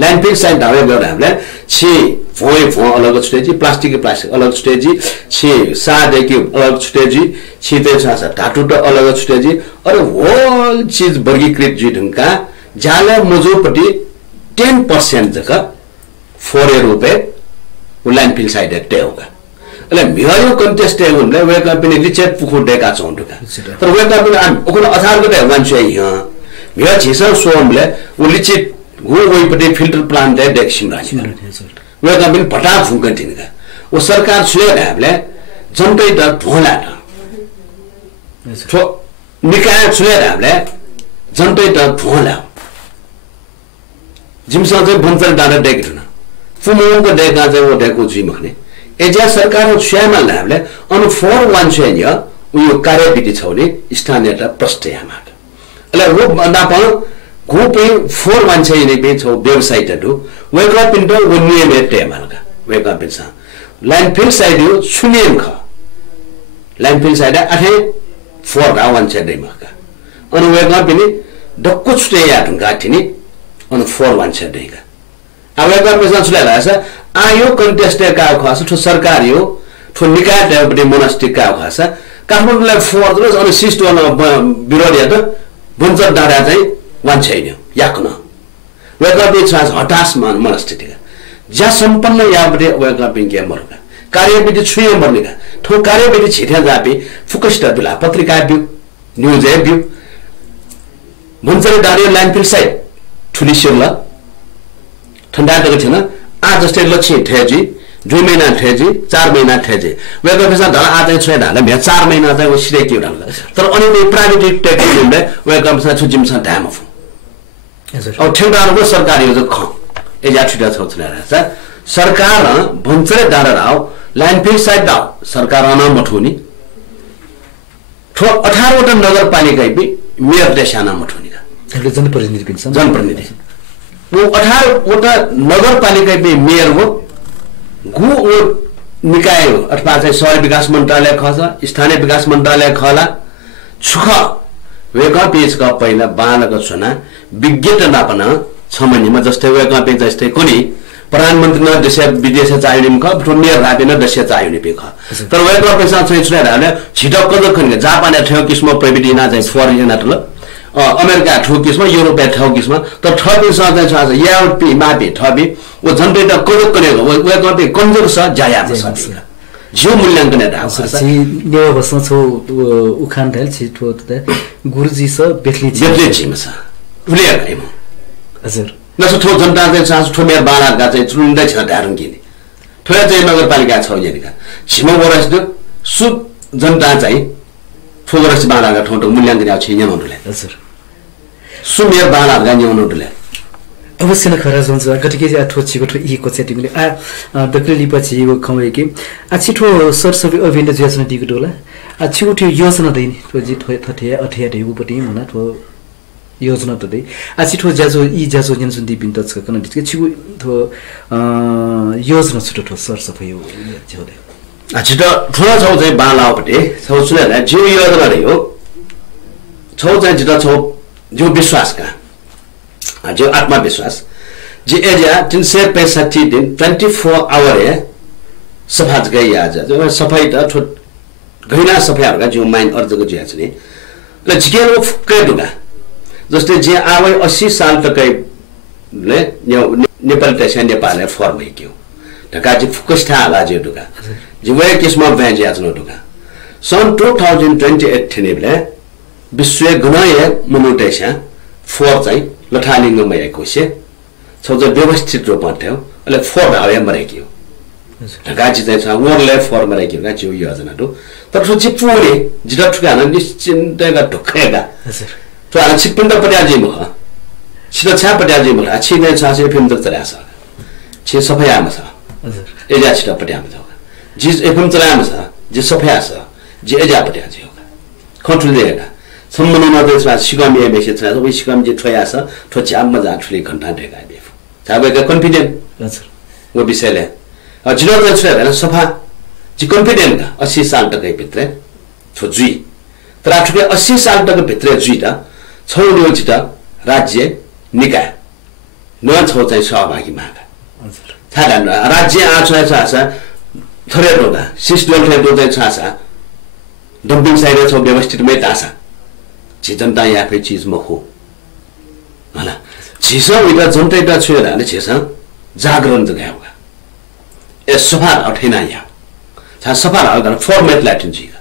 ल्यान्डफिल साइड ढावे गएर हामीले छि फोय अलग छुटेजी प्लास्टिक अलग छुटेजी छि सादेखि अलग छुटेजी छि चाहिँ छ धातु त अलग छुटेजी अरे होल चीज वर्गीकृत जी ढंका जाला मजोपटी 10% जका फोरे रुपे ल्यान्डफिल साइड टेउका अले मियो कन्टेस्ट हुनले वे कम्पनी लिचेट पुखु डेका चौंडुका तर वे कम्पनी ओकन अथार गते मान्छे यहाँ मियो छिसा सोमले उ लिचेट गो वइपटे फिल्टर प्लान्ट डेक्सिम राखिन वे कम्पनी पटा फुकन्टिनका ओ सरकार छुले हामीले जनतै त ढोला निकाय चुलेर हामीले जनतै त ढोला जिमसँग चाहिँ बन्चर डाँडा डेकेट हुन फुमुको डेका चाहिँ वो डेको जी मखने एजा सरकार छ्यामा हामीले अनु 4-1 चाहिँ उयो कार्यविधि छौले स्थानीय त प्रष्ट यामा अले वो भन्दा पण ग्रुपै 4-1 चाहिँ ने बेछौ वेबसाइटहरु वेकअप इन्टो वो नियम टेमलका वेकअप इन्स ल्यान्डफिल साइड यो सुनियम ख ल्यान्डफिल साइड आथे 4-1 चाहिँ देमका अनु वेकअप पनि डक्को छुटे या गाठिनी अनु 4-1 चाहिँ देका अब वेकअप इन्स छुलेला छ आयो कन्टेस्टेड का खास ठो सरकार यो ठो निकाय डेपुटी मोनास्टिक का खास काठमाडौँलाई 4 दरस अनि सिस्टोन विरोधी त बन्चर डाँडा चाहिँ 1 छैन याक्न वेकअप इन्स हटास मोनास्टिक ज्या सम्पन्न याबडे वेकअप इन गेमरका कार्यविधि छुए मर्नेका ठो कार्यविधि छिट्या जापे फुकस्ट बिला पत्रिका बिउ न्यूज बिउ बन्चर डाँडा ल्यान्डफिल साइड ठुली सेला ठण्डा गएको छैन आज जस्तै लक्ष्य ठेजी 2 महिना ठेजी 4 महिना ठेजी वेगो पेसा धला आज चाहिँ ढाले भ्या 4 महिना चाहिँ वो सिरे के उडाल्छ तर अनि नै प्राइभेट टेक्निकले वेगो पेसा छु जिमसा ढाम अफ अब ठेउडाको सरकार यो ख एजा छिटा छ रहेछ सरकार भन्छरे डाँडा राव ल्यान्डफिल साइड दाव सरकार न मठुनी ठो 18 वटा नगरपालिका बि मेयर देशाना मठुनी हामीले जनप्रतिनिधि पिन्छ जनप्रतिनिधि वो 18 वटा नगरपालिका बे मेयर हो गु ओ निकाय हो अथवा चाहिँ शहर विकास मन्त्रालय खस स्थानीय विकास मन्त्रालय खला छुख वेका पेज का पहिला बालको छना विज्ञत नापन 6 महिनामा जस्तै वेका पेज जस्तै कुनै प्रधानमन्त्री न देश विदेश चाहिने ख मेयर राबिन देश चाहिने पे ख तर वेका पेज चाहिँ छुराले छिटक कदखन जापान ठेउ किस्म प्राइभेट चाहिँ फरेन नाटल अमेरिका ठोकिसमा युरोपिया ठोकिसमा तर ठबिसमा चाहिँ यापी मापी ठबी वो जनते त कोदक करेको वो कपे कमजोर छ जाया छ जो मूल्यांकन सी नेवा बस्न छौ उखान ढाल छि ठो त गुरुजी स बेथली छिमा छ उले गाइम हजुर नसो ठो जनता चाहिँ सास ठो मेर बालाका चाहिँ चुन्दै छ धारण किने ठोया चाहिँ नगरपालिका छ यनिका छिमा वरस सु जनता चाहिँ ठो वरस बालाका ठो मूल्यांकन छ यनले हजुर सुमेर बाला गान्यो नोडले अवश्य न खरा हुन्छ कतिकै ठो छिको ठो इको चाहिँ तिमीले डक्टरली पछि यो खमै के छिटो सरसबै अभियान योजना दिएको डोला छिटो योजना दैन ठो जि ठो थथे अठे उपटी मना ठो योजना त दे छिटो जाजो इ जाजो जन दिपिन त कन दिके छिटो ठो योजना छिटो ठो सरसफै यो झोले छिटो ठो छौ चाहिँ बालापटे छौ सुनेला जो योजना रे हो छौ चाहिँ छिटो छौ जो विश्वास का जो आत्मविश्वास जे एजा 365 दिन 24 आवर है सफा गई आज जो सफाई त ठो गइना सफाइहरुका जो माइन अर्जको जिया छ नि ल जिकेर फुक्कै दुगा जस्तै जे आवे 80 साल तकै ले नेपाल देश नेपालले फर्म हेक्यो ढका जे फुक्कस था लाजे दुगा जे वे किस्म भ्याजे आज न दुगा सन 2028 थिनेले विश्व गणय मनुटेसा 4 चाहिँ लठालिङ्गमा आएको छ छ व्यवस्थित रूपमा थियो अहिले 4 भावे मरेको ढकाची चाहिँ छ वरले 4 मरेको का जो योजना दु तर छ पुरे जिटा ठुकान निश्चिन्तका ढुकेगा तो आन छिपिन्द पर्याजी म छिटो छा पर्याजी म छिने छ से फिल्म त चलाछ छ सफायामा छ हजुर एजा छिटो पर्यामा छ जी एफएम चलामा छ जे सफाया छ जे एजा पर्याजी हो कन्ट्रोल दिएका सम्बन्धमा चाहिँ सिकामी मेसेज छ सबै सिकामी जे ठोया छ ठो छाम मजा ठुली घण्टा ढेका बेफ छाबेका कन्फिडेन्ट हजुर वो विषयले जिरो चाहिँ छ हैन सफा जी कन्फिडेन्ट 80 साल तक भित्र छ जुई तर ठुके 80 साल तक भित्र जुई त छौलो जित राज्य निकाय न छौ चाहिँ सहभागी माग हजुर थाहा राज्य आछ थरे रोगा सिस्टम थे दो चाहिँ छ डम्पिङ साइड छ व्यवस्थितमै तासा जी जनता यहाँ पे चीज में हो होला चीज़ों इधर जनता इधर छुए रहने चीज़ों जागरण जगह होगा ये सफार अठेना यहाँ चाहे सफार अगर फॉर्मेट लैटिन जी का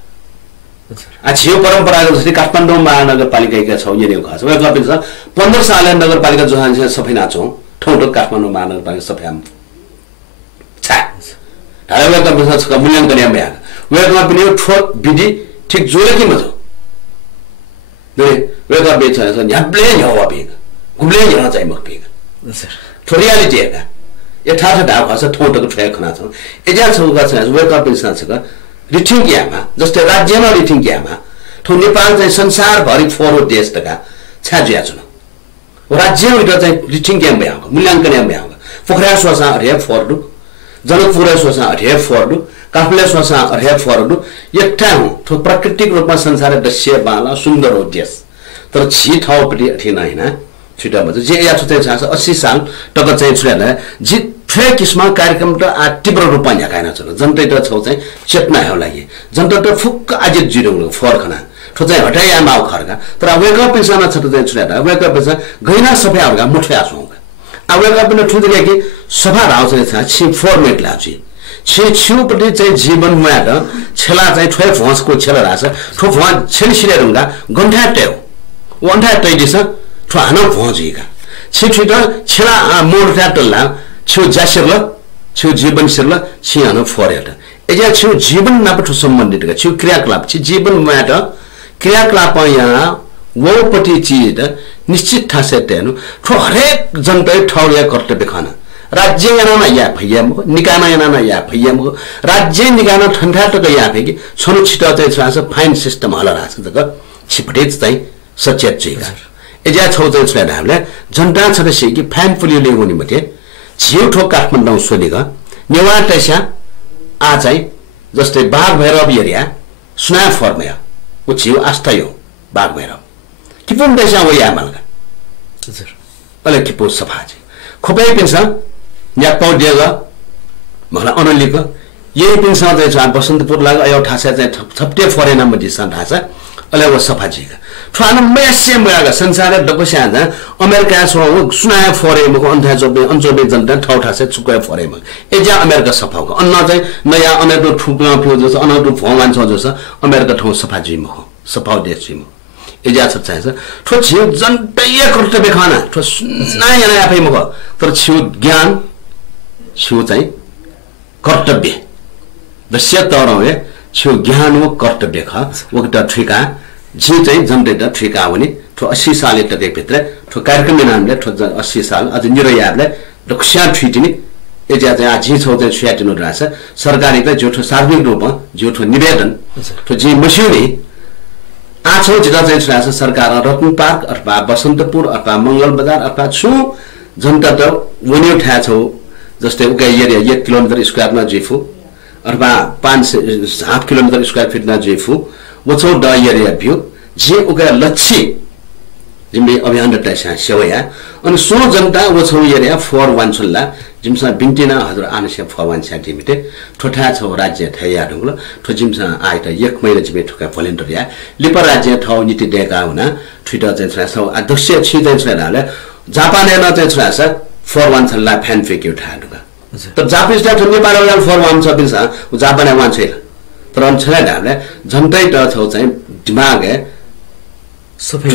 अच्छी परंपरागत जैसे काठमांडू महानगरपालिका का छौ ये नहीं होगा वह कभी सर 15 साल नगरपालिका जो है सफाई ना छौ ठोंडो काठमांडू महानगरपालिका सफाई हम छा अरे वह कभी सर मूल्यांकन में आया वेकमा पनि ठो विधि ठीक जोले कि मजो ने वेका बेच छ न्याब्ले न्यावा बेग गुब्ले न्या चाहिँ मक बेग सर ठो रियालिटी हेगा यथार्थ ढाक भाषा ठोटको ठ्याक खना छ एजा छौका छ वेका बेच छ रिथिङ ग्यामा जस्तै राज्यमा रिथिङ ग्यामा ठो नेपाल चाहिँ संसारभरि फरवर्ड देश तका छाजिया छ राज्य उता चाहिँ रिथिङ ग्याम भ्याएको मूल्याङ्कन ग्याम भ्याएको पोखरा सोसा अरे फरडु जनकपुर सोसा अरे फरडु काफले सोसा अरे फरडु एकटा ठो प्राकृतिक रूपमा संसार दृश्य बाला सुन्दर हो देश तर छि ठाउँपट्टि थिएन हैन छिटामा जे या छ चाहिँ 80 साल टक चाहिँ छुट्याले जि फ्रे किस्म कार्यक्रम त तीव्र रूपमा झकाएन छ जनता त छौ चाहिँ चेतना हो लागि जनता त फुक्क आज जिरो फरखना ठो चाहिँ हटाया माउ खर्का तर वेका पेसामा छ चाहिँ छुट्याले वेका पेसा गैना सफाहरूका मुठ्या आउँगा वेका पनि ठुदिले कि सफा राउ चाहिँ छि फर्मेट लाछि छिउपट्टि चाहिँ जीवनमा त छेला चाहिँ ठोय भोसको छेला राछ ठो भोस छेलिसिले रुंगा गन्ठा टेउ वन्ठा तैदिस ठो हान भोजिका छिट छेला मोड ट्याटल्ला छु जासिरल छु जीवन सिरल छि हान फरेट एजा छु जीवन नापठो सम्बन्धित छु क्रियाकलाप छि जीवनमा त क्रियाकलाप यहाँ वोपट्टि चीज निश्चित ठासे तेनु ठो हरेक जनता ठाउँया कर्तव्य खाना राज्य याना या भैयाम निकाना याना या भैयाम राज्य निकाना ठण्डा टक या फेकि छनु छिटो चाहिँ छ फाइन सिस्टम हला राछ जक छिपटे चाहिँ सचेत चाहिँ एजा छौ चाहिँ छ हामीले जनता छदस्य कि फ्यान पुलियोले हुने मते छिउ ठो काठमाडौँ सोलेगा नेवा तैसा आ चाहिँ जस्तै बाघ भैरव एरिया सुना फर्मया उ छिउ आस्था यो बाघ भैरव किपुन तैसा हो या मालका हजुर अले किपो सफा चाहिँ खोपै पिन्छ या पौडेगा मलाई अनलिक यही पिन्छ चाहिँ बसन्तपुर लाग अयो ठासा चाहिँ थप्टे फरेन मदि सन ठासा अले वो सफा जिगा ठ्वान मेसे मगा संसार डकोस्या जा अमेरिका सो सुनाय फरे मको अन्था जोबे जनता ठौ ठासे चुकाय फरे म एजा अमेरिका सफाको अन्न चाहिँ नयाँ अमेरिका ठुक्न पियो जस अनदु भगवान छ जस अमेरिका ठौ सफा जि म सफा देश जि म एजा छ चाहिँ ठो छिउ जनतै कर्तव्य खाना ठो सुनाय याना आफै मको तर छिउ ज्ञान छिउ चाहिँ कर्तव्य दस्य तरवे छिउ ज्ञान व कर्तव्य ख वकटा ठिका जी चाहिँ जनता ठिका हुने ठो 80 साल तक भित्र ठो कार्यक्रम नामले ठो 80 साल अझ निरयाबले दक्षा ठिटिनी एजा चाहिँ जी छौ चाहिँ छ्याटिनु रहेछ सरकारी त जो ठो सार्वजनिक रूपमा जो ठो निवेदन ठो जी मसिउने आछौ जिल्ला चाहिँ रहेछ सरकार रत्न पार्क अथवा बसन्तपुर अथवा मंगल बजार अथवा छु जनता त वन्यो ठा छौ जस्तै उका एरिया 1 किलोमिटर स्क्वायरमा जेफु अथवा 5.5 किलोमिटर स्क्वायर फिटमा जेफु वछौ द एरिया भ्यू जे उका लक्ष्य जिम्मे अभियान दटा सेवया अनि सो जनता वछौ एरिया 4 छल्ला जिमसा बिन्टिना हजुर आनसे 4 सेन्टिमिटर ठोठा छौ राज्य थया ढुंगल ठो जिमसा आइता 1 महिना जिमे ठोका भोलिन्टर या लिप राज्य ठौ नीति देका हुना ठिटा चाहिँ छ अध्यक्ष छि चाहिँ छलाले जापानमा चाहिँ छ 4 छल्ला फ्यान फेक्यो ठाडुगा त जापानिज टा नेपालमा 4 छ बिसा जापानमा वान छैन तर अन्छला ढाले जनतै त छौ चाहिँ दिमाग सफै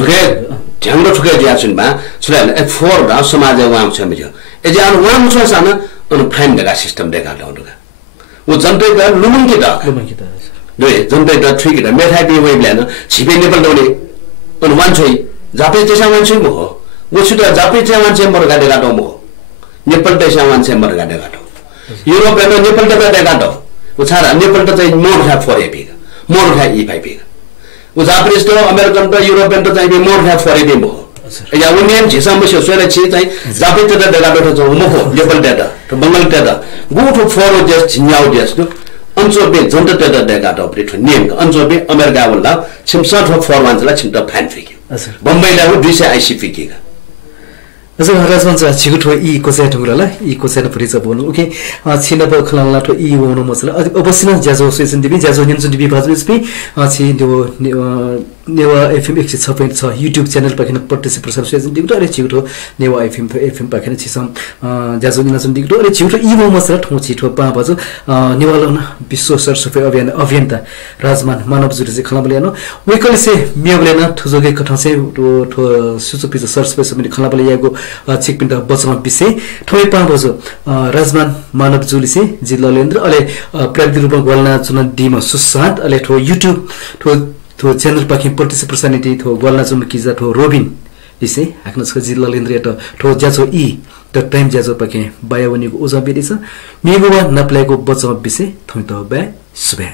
ढ्याङ्ग्रो ठुके दियाछिनमा छुलाले 4 रा समाज वाम छ मियो एजे अन वाम छ सान अन फ्रेम देगा सिस्टम देगा ढौडुगा उ जनतै त लुमुङ्गी द दुई जनतै त ठिक द मेथाइ बि वे ब्ल्यान छिबे नेपाल दौने अन वान छै जापानिज त्यसमा वान छै मो उ छु त जापानिज वान छै मर गाडे गाडो मो नेपाल त्यसमा वान छै मर गाडे गाडो युरोप र नेपाल त गाडे गाडो उछारा नेपाल त चाहिँ मोर खा फरे बिग मोर खा ई पाइ बिग उ जापानिज त अमेरिकन त युरोपियन त चाहिँ मोर खा फरे बिग हो या उनियन झिसा मस्यो सोले छि चाहिँ जापानिज त देगा बेठो छ मो नेपाल त बंगाल त गुठो फरो देश झिन्याउ देश न अञ्चोबे जनता त देगा त प्रिठ नियम अञ्चोबे अमेरिका वला छिमसा ठो फर वान्जला छिमटा फ्यान फिक्यो बम्बईला 200 आइसी फिक्यो हजुर राजवंश छिगुठो ई कोसे ठुगला ई कोसे न परिचय बोल्नु ओके छिन ब खलाला ठो ई वनु मसला अवश्य ज्याजो सेसन दिबी ज्याजो निन्सु दिबी बाजु स्पी छि नेवा एफएम 106.6 युट्युब च्यानल पखिन पट्टिसे प्रसार सेसन दिगु अरे छिगुठो नेवा एफएम पखिन छिसम ज्याजो निन्सु दिगु अरे छिगुठो ई वनु मसला ठो छिठो पा बाजु नेवालन विश्व सरसफाई अभियानता राजमान मानव जुरे खलाबलेनो वेकलसे मियबलेना ठुजोगे कठसे ठो सुसुपि सरसफाई समिति खलाबले यागो छिकपिन्द बचमा विषय ठोइ पा बजो राजमान मानव जुलिसे जि ललेन्द्र अले प्राविधिक रूपमा गोल्ना चुन दिमा सुशान्त अले ठो युट्युब ठो च्यानल पाखि प्रतिस प्रसानिति ठो गोल्ना चुन किजा ठो रोबिन इसे हाक्न छ जि ललेन्द्र एट ठो ज्याचो इ द टाइम ज्याचो पाखि बायावनीको उजा बेदिछ मेगुवा नप्लेको बचमा विषय थोइ त बे सुबे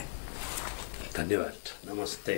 धन्यवाद नमस्ते